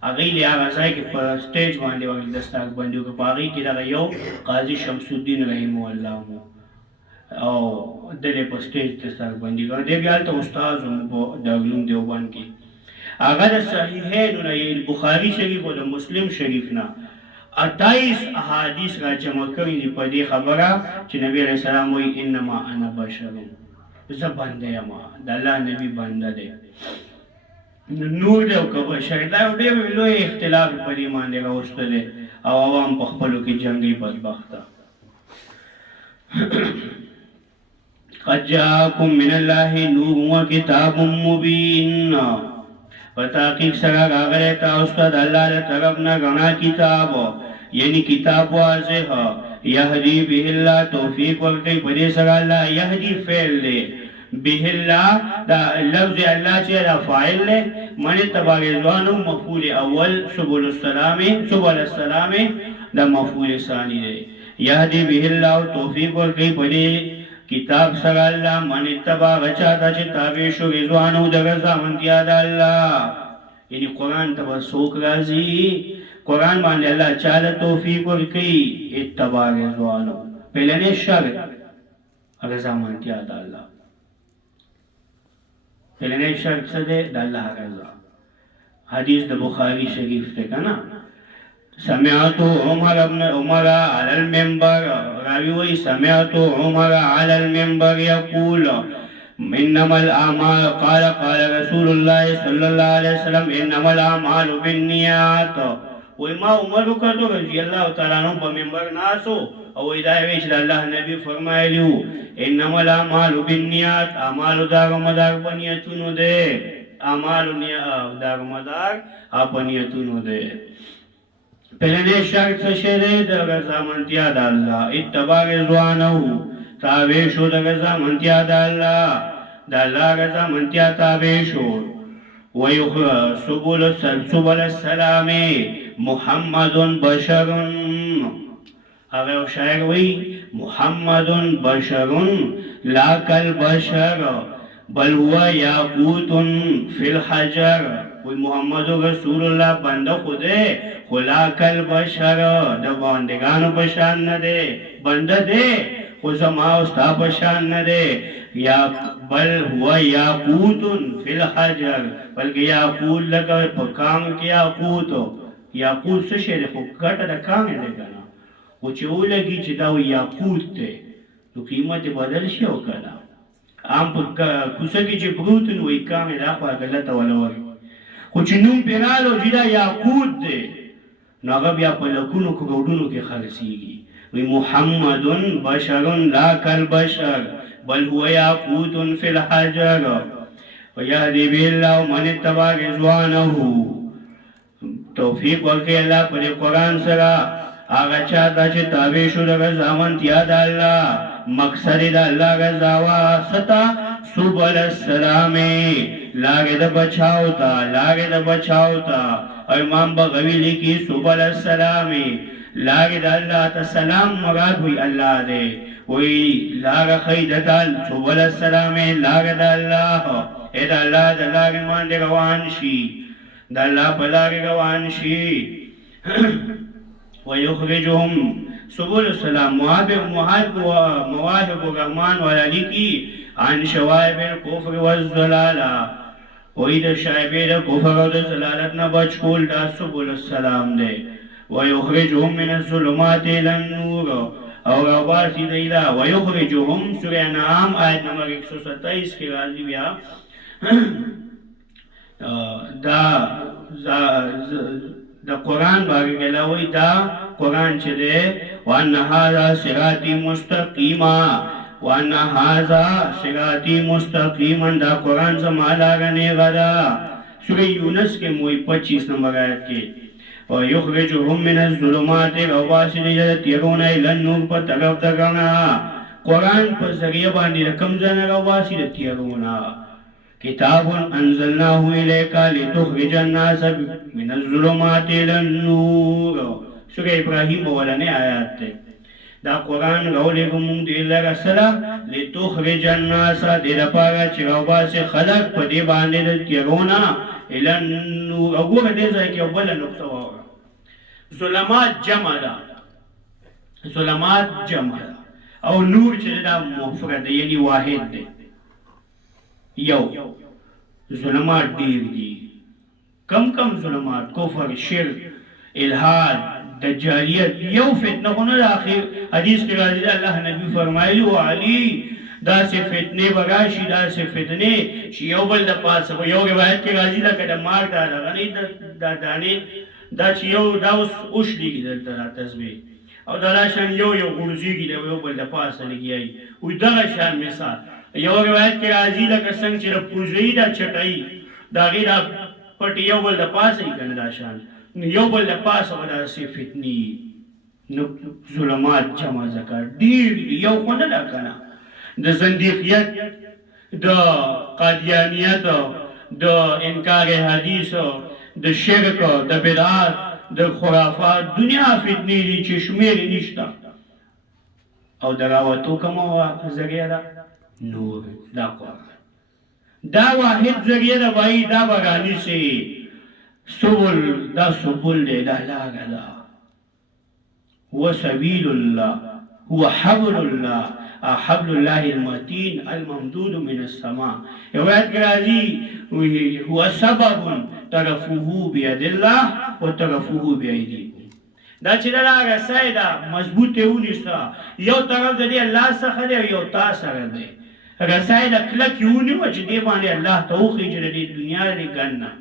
هغوی یې هغه ځای کې په سټیج باندې هغوی دستاربندي وکړه په هغوی کې دغه یو قاضي شمس الدین رحمه الله و او دل یې په سټیج دستاربندي کړه دی بیا هلته استاد و په دارالعلوم دیوبند کې هغه د صحیحینو نه بخاري شریف او د مسلم شریف نه 28 احادیث را جمع کړي دي په دې خبره چې نبی علیہ السلام وایي انما انا بشر زه بنده یم د الله نبی بنده دی نور دی او که بشر دا یو ډېر لوی اختلاف په دې باندې راوستلی او عوام په خپلو کې جنګي بدبخته قد جاءكم من الله نور وكتاب مبين فتحقیق سره راغلی تاسو ته د الله له طرف نه غنا کتاب یعنی کتاب واضح یهدی به الله توفیق ورکوي په دې سره الله یهدی فعل دی به الله دا لفظ الله چې دا فاعل له من اتبع رضوانه مفعول اول سبل السلام دا مفعول ثانی دی یهدی به الله توفیق ورکړي په کتاب سره الله من اتبع غچا چې تابع شو رضوانه د رضا منتیا د الله یعنی قرآن ته څوک راځي قرآن باندې الله چاله توفیق ورکړي اتباع رضوانه پهلنې شرط رضا منتیا د الله پهلنې شرط څه دی د الله رضا حدیث د بخاری شریف ته کنا سمعت عمر بن عمر على المنبر راوي سمعت عمر على المنبر يقول انما الاعمال قال رسول الله صلى الله عليه وسلم انما الاعمال بالنيات وما عمر کتو رضی الله تعالی عنہ په منبر ناسو او دا ویش الله نبی فرمایلیو انما الاعمال بالنیات اعمال دا مدار پنیتونو ده اعمال دا مدار اپنیتونو ده پهلنې شرط څه شه ده د رضامندیا د الله اتباع رضوانه تابع شو د رضامندیا د الله د الله رضامندیا تابع شو ويخرج سبل السلام محمد بشر اگر شاعر وی محمد بشر لا كالبشر بل هو یاقوت فی الحجر وی محمد رسول الله بنده خوده خلا كالبشر د بندگانو پشان نه ده بنده ده خو زما استا پشان نه ده یا بل هو یاقوت فی الحجر بلکہ یاقوت لگا پکام کی یاقوت څه شی ده خو ګټه د کام نه ده خو چې ولګي چې دا یاقوت ده نو قیمت بدل شي او کړه عام په کوڅه کې چې پروت نو وي کام نه خو غلطه ولور خو چې نوم پیرالو چې دا یاقوت ده نو هغه بیا په لکونو کروڑونو کې خرڅيږي وی محمد بشر لا كالبشر بل هو یاقوت فی الحجر ویهدی به الله من اتبع رضوانه توفیق ورکړي الله پر قرآن سره هغه چاته چې تابع شو د رضامندیا د الله مقصد د الله رضا واسطه سبل السلام لارې د بچاو تا امام بغوی لیکي سبل السلام لارې د الله ته سلام مراد وي الله دی وی لار خیدتال سبل السلام لارې د الله اې د الله د لارې باندې روان شي د الله په لارې روان شي ويخرجهم سبل السلام مواهب الرحمن والعليكي عن شوائب الكفر والزلالة وإذا شائب الكفر والزلالة بچکول دا سبل السلام دے ويخرجهم من الظلمات إلى النور اور عبارتی دیلا ويخرجهم سورة انعام آیت نمبر 127 کی راضی بیا دا قرآن باقی گلاوی دا قرآن چه ده وَأَنَّ هَذَا صِرَاطِي مُسْتَقِيمًا وَأَنَّ هَذَا صِرَاطِي مُسْتَقِيمًا دا قرآن زمالاغنی غدا سورہ یونس کے موئی 25 نمبر آیت کے وَيُخْرِجُهُم مِّنَ الظُّلُمَاتِ وَبَاسِلِ يَتِيرُونَ إِلَى النُّورِ پر طرف دگنا قرآن پر ذریعہ باندی رکم زنر وَبَاسِلِ تیرونا کتاب انزلناه الیک لتخرج الناس من الظلمات الى النور سورہ ابراہیم ولنے آیات تے دا قرآن غولے گمون دی لگا سلا لتخرج الناس دی لپاگا چراوبا سے خلق پا دی باندے دی تیرونا الى النور اگو دے زائی کہ اولا نقطہ ہوگا ظلمات جمع دا او نور چلے دا مفرد یعنی واحد دے یو ظلمات دیر دی کم ظلمات کفر شرک الہاد دجالیت یو فتنہ ہونا دا آخر حدیث کے راضی اللہ نبی فرمائے و علی دا سے فتنے براشی دا سے فتنے چی یو بل دا پاس یو روایت کے راضی دا کدا مار دا غنی دا دانے دا چی یو دا اس لیگی دلتا دا تزبی او دا شان یو غرزی کی دا یو بل دا پاس لگی آئی وی دا شان مثال یو روایت کے راضی لکه څنګه چې پوزوی دا چټای دا غیر پټ یو بل د پاسه کنه دا شان یو بل د پاسه ودا سی فتنی نو ظلمات جمع ذکر ډیر یو خونه دا کنه د زندیقیت د قادیانیت، د انکار حدیث، د شرک، د بدعات، د خرافات، دنیا فتنې دي چې شمیر نشته. او د راوتو کومه ذریعه ده؟ نور. دا قرآن دا واحد ذریعه ده. وایي دا به رانیسي سبل، دا سبل دی، دا لاره ده. هو سبیل الله، هو حبل الله، حبل الله المتين الممدود من السماء. روایت کې راځي هو سبب طرفه بيد الله وطرفه بأيديكم. دا چې دا رسای دا مضبوط ونیسه، یو طرف د دې الله څخه دی، یو تا سره دی. رسای دا کلک ونیوه چې دې باندې الله ته وخېږي د دې دنیا د ګنه.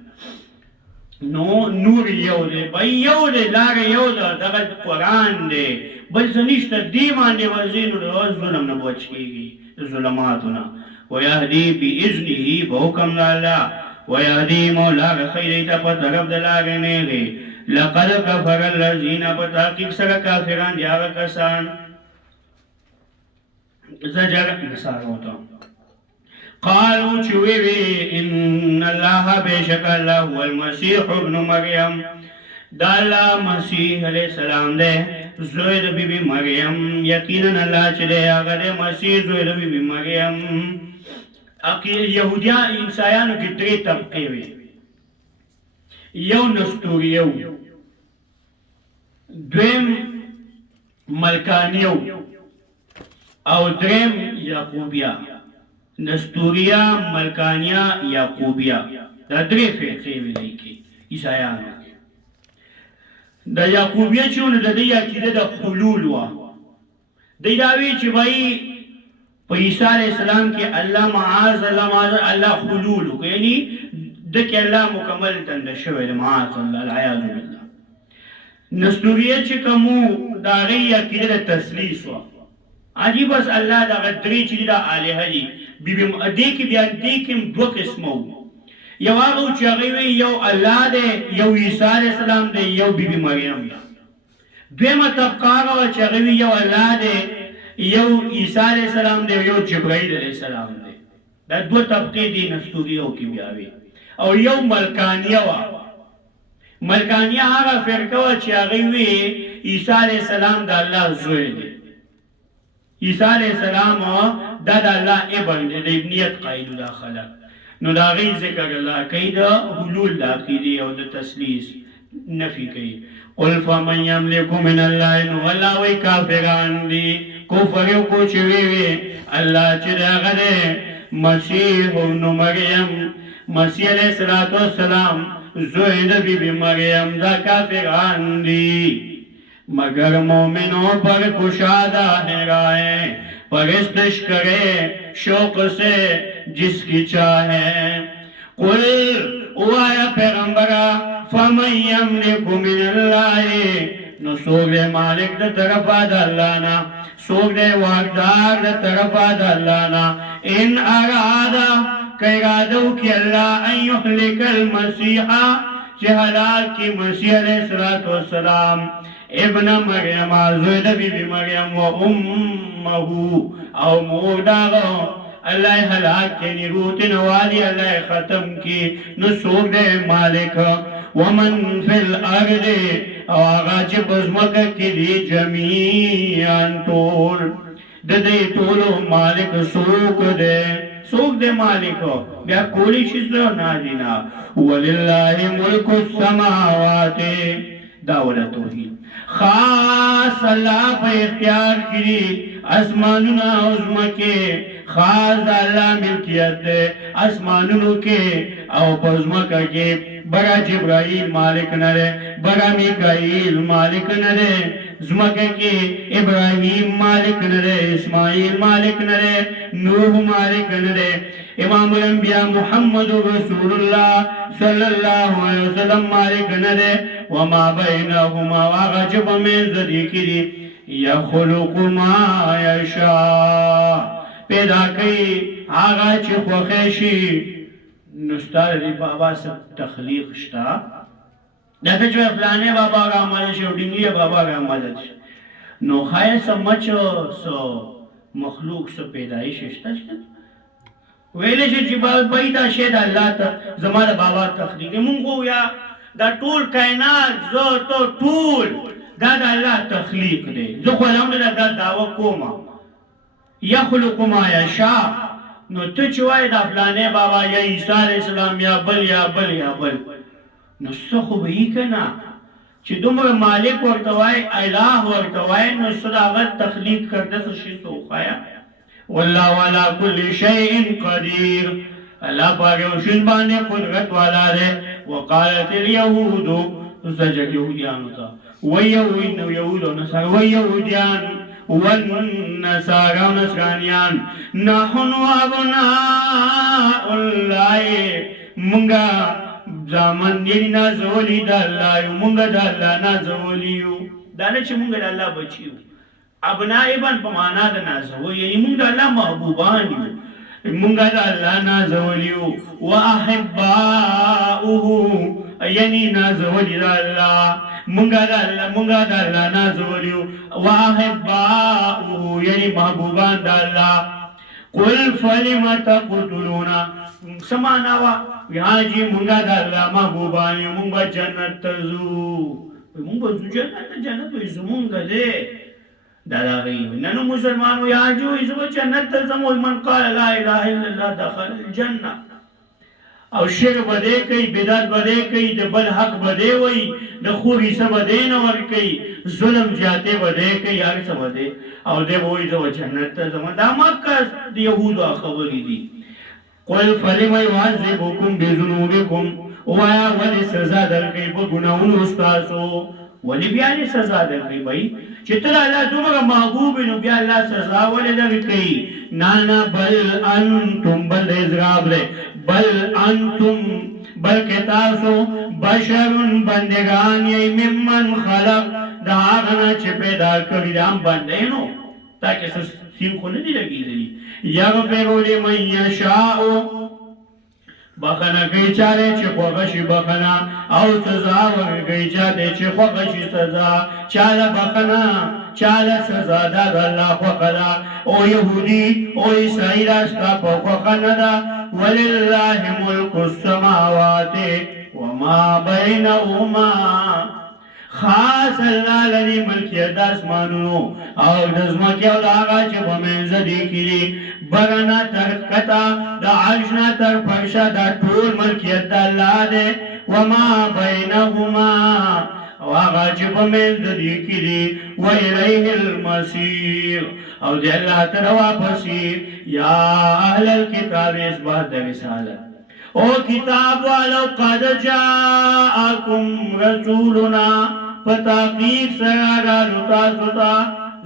نو نور یو دی، بل یو دی، لاره یو ده، دغه قرآن دی، بل څه نشته. دې باندې وځي نو د ظلم نه بچ کېږي، د ظلماتو نه. ویهدي بإذنه، په حکم د الله، ویهدي مولا خیر ته په طرف د لارې نیغې. لقد کفر الذین، په تحقیق سره کافران دي هغه کسان. زجر نثار ہوتا قالوا چویوی ان اللہ بیشک اللہ هو المسیح ابن مریم، دا اللہ مسیح علیہ السلام دے زوید بی بی مریم. یقیناً اللہ چلے آگا دے مسیح زوید بی بی مریم. یہودیان عیسائیانو کی دری طبقے وی، یو نستوریو، دویم ملکانیو، او دریم یعقوبیہ. نستوریہ، ملکانیہ، یعقوبیہ، دا درې فرقې ویلای کی عیسایانو. د یعقوبیہ چون د دې عقیده د حلول وا. دی دا وی چې وای په عیسی علیہ السلام کې الله معاذ الله حلول کو، یعنی د کې الله مکمل تند شوی، معاذ الله العیاذ بالله. نستوریہ چې کومو دا غي عقیده د تثلیث وا. عجیب اس اللہ دا غدری چلی دا آلیہ دی بی بی دیکی بیان دیکیم دو قسمو. یو آغو چاگوی یو اللہ دے، یو عیسیٰ علیہ السلام دے، یو بی بی مریم دا. دویمہ طبقہ آغو چاگوی یو اللہ دے، یو عیسیٰ علیہ السلام دے، یو جبرائیل علیہ السلام دے. دا دو طبقے دی نستوریوں کی بیاوی. او یو ملکانیہ وا. ملکانیہ آغا فرقہ وا چاگوی عیسیٰ علیہ السلام دا اللہ زوئے دے. عیسیٰ علیہ السلام دا دا اللہ ابن دے، دا ابنیت قائد دا خلق. نو دا غی ذکر اللہ کئی دا حلول دا قیدی او دا تسلیس نفی کئی. قل فمن یملکو من اللہ، نو اللہ وی کافران دی کفریو کو چویوی اللہ چی دا غدے مسیح ابن مریم، مسیح علیہ السلام زوید بی بی مریم، دا کافران دی. مگر مومنوں پر کشادہ نگاہیں پرستش کرے شوق سے جس کی چاہے. قل اوایا پیغمبرہ فمن یملک من اللہ، نو سوگ دے مالک دا طرفا دا اللہ نا، سوگ دے واقدار دا طرفا دا اللہ نا. ان ارادہ کہ ارادو کی اللہ ان یحلک المسیحہ، چہ حلال کی مسیح علیہ السلام ابن مریم، زوید بی بی مریم، و امہو او موداغو اللہ حلاک کے نروت نوالی اللہ ختم کی. نسوک دے مالک ومن فی الارد، او آغا چی بزمک کی دی جمیعان طول دے طولو مالک سوک دے. سوک دے مالکو بیا کولی شزو نادینا. وللہ ملک السماوات، داولا توحید خاص اللہ پہ اختیار کری اسمانونا عظمکے، خاص دا اللہ ملکیت دے اسمانونو کے او پزمکہ کے. برا جبرائیل مالک نرے، برا میکائیل مالک نرے، زمکہ کے ابراہیم مالک نرے، اسماعیل مالک نرے، نوح مالک نرے. امام الانبیاء محمد رسول اللہ صلی اللہ علیہ وسلم مالک نرے. وما بینہما واغجب من ذکری یخلق ما یشاء، پیدا کئی آغا چی خوخیشی. نستار دی بابا سے تخلیق شتا، دیکھا جو فلانے بابا کا عمل شو، ڈنگی بابا کا عمل شو. نو خواہ سمچو سو مخلوق سو پیدایش شتا چکتا. ویلې شي چې بای دا شی د الله ته زما د بابا تخلیق دی. مونږ خو یا دا ټول کائنات زه ته ټول دا د الله تخلیق دی. زه خو الحمدلله دا دعوه کوم یخلق ما یشاء. نو ته چې وایې دا فلانې بابا یا عیسی علیه السلام یا بل یا بل یا بل، نو څه خو به یې که نه چې دومره مالک ورته وایي اله ورته وایي، نو څه د هغه تخلیق کرده څه شي څه وښایه. والله علی کل شیء قدیر، الله پاک یو شي باندې قدرت والا دی. وقالت اليهود، زجر یهودیانو ته ویهود نو یهود او نصارا ویهودیان والنصارى ونصرانیان نحن ابناء الله، منگا زامن یعنی نازولی دا اللہ یو، منگا دا اللہ نازولی یو. دانا چه منگا دا اللہ بچی یو، ابناء ابن پمانا دا نازولی یعنی منگا دا اللہ محبوبان یو، منگا دا اللہ نازولی یو. وَأَحِبَّاؤُهُ یعنی نازولی دا اللہ، منگا دا اللہ نازولی یو. وَأَحِبَّاؤُهُ یعنی محبوبان دا اللہ. قُلْ فَلِمَ تَقْتُلُونَ سمانا وا یہاں جی منگا دا اللہ محبوبانی منگا جنت تزو، منگا زو جنت وی زمونگا دے دادا غیب. ننو مسلمانو یہاں جو اسو جنت تزمو من قال لا الہ الا اللہ دخل الجنہ. او شرک بدے کئی، بدعت بدے کئی، بل حق بدے وی، خوری سا بدے نور کئی، ظلم جاتے بدے کئی، ہر سا بدے او دے وی زو جنت تزمو. دا مکہ یہود خبری دی. قل فلم يعذبكم بذنوبكم، وایا ولی سزا درکئی پا گناہون استاسو. ولی بیا لی سزا درکئی بھئی چتر اللہ دومرا محبوب نو بیا اللہ سزا ولی درکئی. نانا بل انتم بل ازراب لے بل انتم بلکہ تاسو بشرن بندگان یای ممن خلق دا آغنا چه پیدا کری دام بندینو تاکہ سین خو ندی لگی دلی. یغفر لمن یشاء بخنا کئی چالے چه خوغشی بخنا او سزا ورگئی چاہتے چه خوغشی سزا چالا بخنا چالا سزا دا اللہ خوخدا. او یہودی او عیسائی راستا پا خوخنا دا. وللہ ملک السماوات وما بینهما، خاص اللہ لدی ملکیت دا اسمانونو او دزمکی او دا آغا چه بمینز دیکی دی برنا تر کتا دا عرشنا تر فرشا دا طول ملکیت دا اللہ دے. وما بینهما او آغا چه بمینز دیکی دی وإلیه المصیر او دی اللہ تر واپسی. یا اہل الكتاب اس بات دا رسالت او کتاب والو قد جاءکم رسولنا فتاقیق سرارا تاسوتا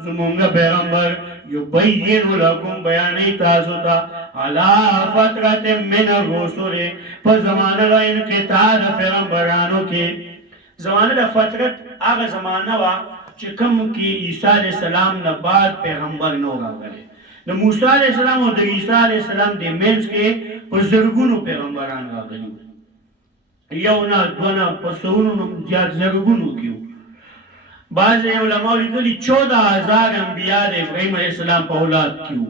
زمونگا پیغمبر یبین لکم بیانی تاسوتا علا فترت من الرسول پا زمانہ دا انقطاع دا پیغمبرانو کے. زمانہ دا فترت آغا زمانہ وا چکم کی عیسیٰ علیہ السلام نباد پیغمبر نوگا کرے. دا موسیٰ علیہ السلام اور دا عیسیٰ علیہ السلام دے منز کے پر زرگونو پیغمبران راغلیو، یونا دونا پر سونو زیاد زرگونو کیو. بعض علماء لکلی 14,000 انبیاء دے ابراہیم علیہ السلام پا اولاد کیو.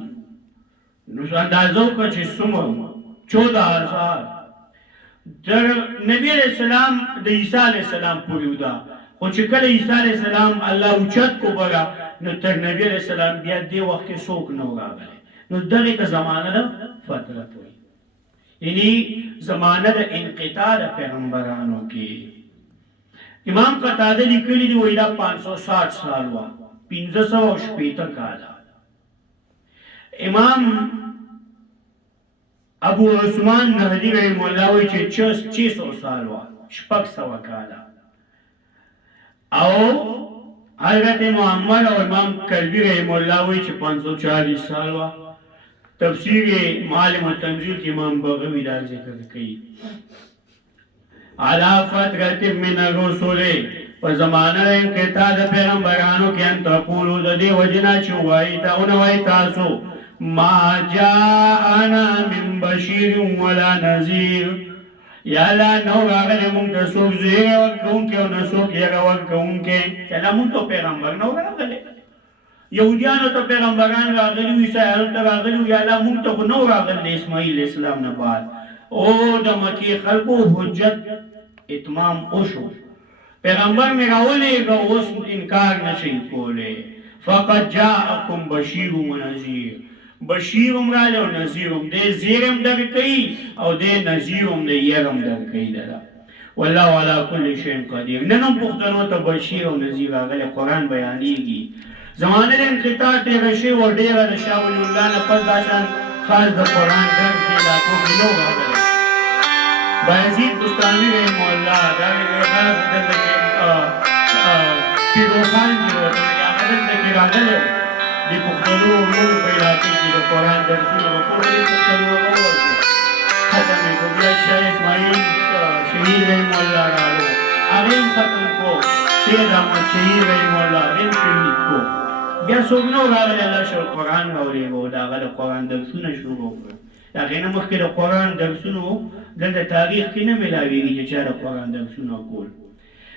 نو اندازو کا چھ سمر 14,000 در نبی علیہ السلام دا عیسیٰ علیہ السلام پوریو دا. خو چکل عیسیٰ علیہ السلام اللہ اچت کو برا نو تر نبی علیہ السلام بیا دے وقت کے سوک نو را گلے. نو دغی تا زمانہ دا فترت ہوئی، یعنی زمانہ دا انقطاع دا پیغمبرانوں کی. امام قتادہ لکلی دی ویدہ 560 سال ہوا، 580 کالا. امام ابو عثمان نہدی رحمہ اللہ وی 600 سال ہوا، 600 کالا. او حضرت محمد اور امام کلبی رحمہ اللہ وی 540 سال ہوا. تفسیر معالم التنزیل کی امام بغوی دا ذکر کی. علا فترت من الرسول و زمانہ انقطاع دا پیغمبرانو کی ان تقولو دا دی وجنا چوائی تا انوائی تاسو ما جاءنا من بشیر ولا نذیر. یا اللہ نو راغل مونگ تا سوک زیر وقت کون کے و نسوک یرا وقت کون کے. یا اللہ مونگ تو پیغمبر نو راغل یهودیانو ته پیغمبران راغلي وو، عیسایانو ته راغلي وو، یا الله موږ ته خو نه و راغلی د اسماعیل اسلام نه بعد. او د مکې خلکو حجت اتمام وشو، پیغمبر مې راولېږه، اوس انکار نشئ کولی. فقد جاءکم بشیر و نذیر، بشیر هم راغلی او نذیر هم، دی زیر هم درکوي او دی نذیر هم دی، ير هم درکوي دله. والله علی کل شیء قدیر. نن هم پښتنو ته بشیر او نذیر راغلی، قرآن بیانېږي. زمانه د انقطاع تېره شوې وه، ډېره د شاه ولی الله نه پس دا شان خاص د قرآن درس دې علاقو کې نه و راغلی. بایزید بستاني رحمه الله دا دلته کې پیروخان چې ورته وایي هغه دلته کې راغلی و، د پښتنو نورو په علاقې کې د قرآن درسونه به ټول د پښتنو هغه ووتل، ختم یې کړو. بیا شاه اسماعیل شهید رحمه الله راغلو، هغې هم ختم کړو. سید احمد شهید رحمه الله هغې هم شهید کړو. بیا څوک نه و راغلی، الله شل قرآن راولېږه، د هغه د قرآن درسونه شروع کړل. د هغې نه مخکې د قرآن درسونو دلته تاریخ کې نه میلاوېږي چې چا د قرآن درسونه کول.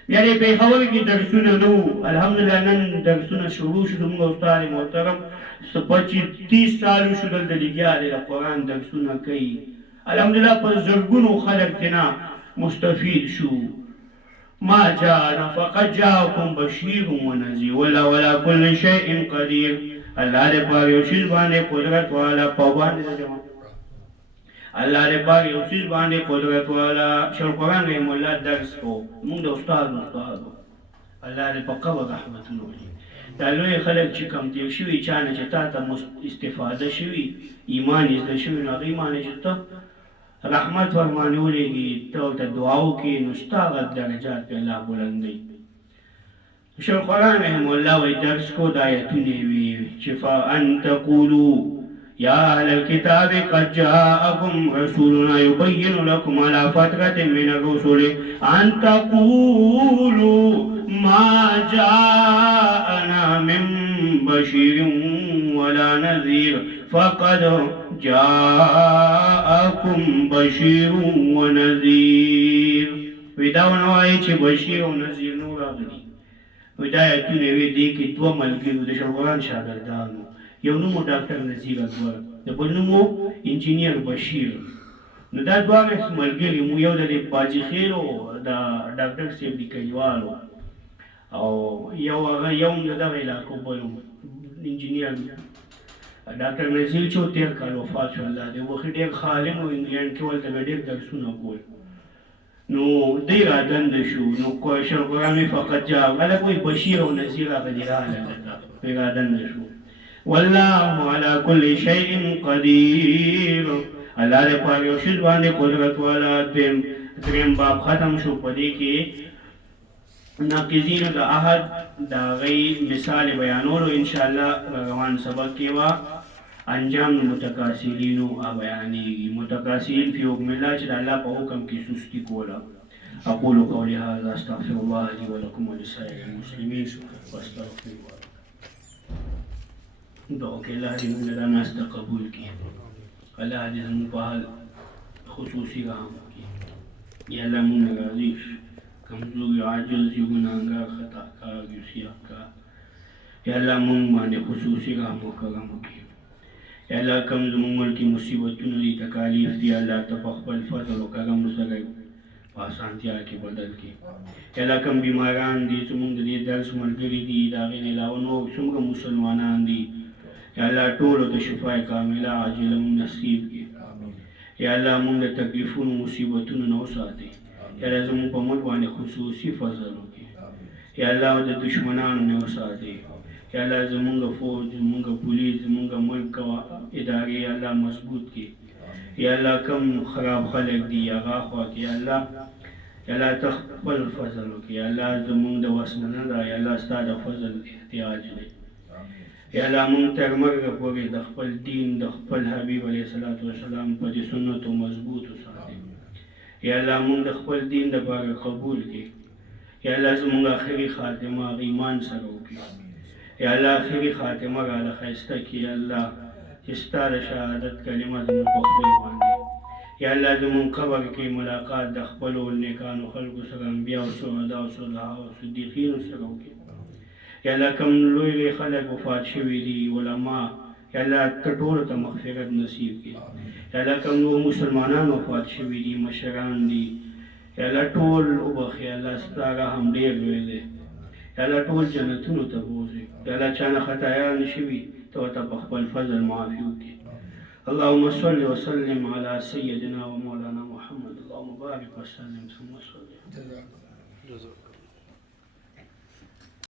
بیا د پېښور کې درسونه نه وو، الحمدلله نن درسونه شروع شو. زموږ استاد محترم 25-30 سال شو دلته لګیا دی، د قرآن درسونه کوي. الحمدلله په زرګونو خلک ترې مستفید شو. ما جاءنا فقد جاءكم بشير ونذير والله ولا كل شيء قدير. الله دې په یو شی باندې قدرت والا، په باندې الله دې په یو شی باندې قدرت والا. شل قرآن رحم الله درس کو موږ د استاد الله دې په قبر رحمتونه وکړي. دا لوی خلک چې کم تیر شوي چا نه چې تا ته استفاده شوي، ایمان یې زده شوي، نو هغه ایمان یې چې ته رحمت ورمانې ولېږي، ته ورته دعا وکړې، نو ستا هغه درجات پې الله بلندوي. شیخ القرآن رحم الله وایي درس کو د آیتونه یې وي چې فأن تقولوا یا اهل الكتاب قد جاءکم رسولنا یبین لکم علی فترة من الرسل ان تقولوا ما جاءنا من بشیر ولا نذیر فقد جاءکم بشیر ونذیر. دا ونه وایي چې بشیر او نذیر نو راغلي. دا آیتونه وي دې کې دوه ملګري د شیخ القرآن شاګردانو، یو نوم و ډاکټر نذیر اکبر، د بل نوم و انجینیر بشیر. نو دا دواړه ملګري مو، یو د باجي خیل و د ډاکټر صاحب د کلیوال و، او یو هغه یو د دغه علاقو بل و انجینیر ډاکټر نذیر چې تېر کال وفات شو. الله دې وخت ډېر عالم و، انګلینډ کې ولته به ډېر درسونه کول. نو دی را دنده شو، نو شیخ القرآن فقط جاء خلک وایي بشیر او نذیر هغه دې راغله، دی را دنده شو. والله على كل شيء قدير. الله دې په یو شی باندې قدرت والا. دریم باب ختم شو، په دې کې ناقضینو د عهد د هغې مثال بیانولو. انشاءالله روان سبق کې به انجام متکاسلینو بیانېږي. متکاسلین فی حکم الله چې د الله په حکم کې سستی کوله. اقول قولي هذا استغفر الله لي ولكم ولسائر المسلمين واستغفروه. دعا کې الله دې موږ دا ناسته قبول کړي، الله دې زموږ په حال خصوصي رحم وکړي. یا الله موږ راضي شه، کمزور عاجز یو ګناهګار خطاکار یو سیاهکار، یا الله موږ باندې خصوصي رحم و کرم وکړي. یا الله کوم زموږ ملکي مصیبتونه دي، تکالیف دي، الله ته په خپل فضل و کرم سره په اسانتیا کې بدل کړي. یا الله کوم بیماران دي زموږ د دې درس ملګري دي، د هغې نه علاوه نور څومره مسلمانان دي، یا الله ټولو ته شفای کامله عاجله مونږ نصیب کړي. یا الله مونږ د تکلیفونو مصیبتونو نه وساتئ. یا الله زموږ په ملک باندې خصوصي فضل وکړي. یا الله د دشمنانو نه وساتئ. یا الله زموږ فوج، زموږ پولیس، زموږ ملک ادارې یا الله مضبوط کړي. یا الله کوم خراب خلک دي هغه خوا کړي. یا الله ته خپل فضل وکړي. یا الله زموږ د وس نه ده، یا الله ستا د فضل احتیاج دی. یا الله مونږ تر مرګه پورې د خپل دین، د خپل حبیب علیه الصلاۃ والسلام په دې سنتو مضبوط وساتئ. یا الله مونږ د خپل دین دپاره قبول کړي. یا الله زموږ آخري خاتمه هغه ایمان سره وکړي. یا الله آخري خاتمه راله ښایسته کړي. یا الله چې ستا د شهادت کلمه زموږ په خولې باندې. یا الله زموږ قبر کې ملاقات د خپلو نیکانو خلکو سره، انبیاء او شهدا او صلحاء او صدیقینو سره وکړي. یا الله کوم لوی لوی خلک وفات شوي دي علما یا الله ته ټولو ته مغفرت نصیب کړي یا الله کوم نور مسلمانان وفات شوي دي مشران دي یا الله ټول وبخي الله ستا رحم ډېر لوی دی یا الله ټول جنتونو ته بوځي یا الله چا نه خطایان شوي ته ورته په خپل فضل معافي وکړي اللهم صل وسلم على سيدنا ومولانا محمد اللهم بارك وسلم ثم صل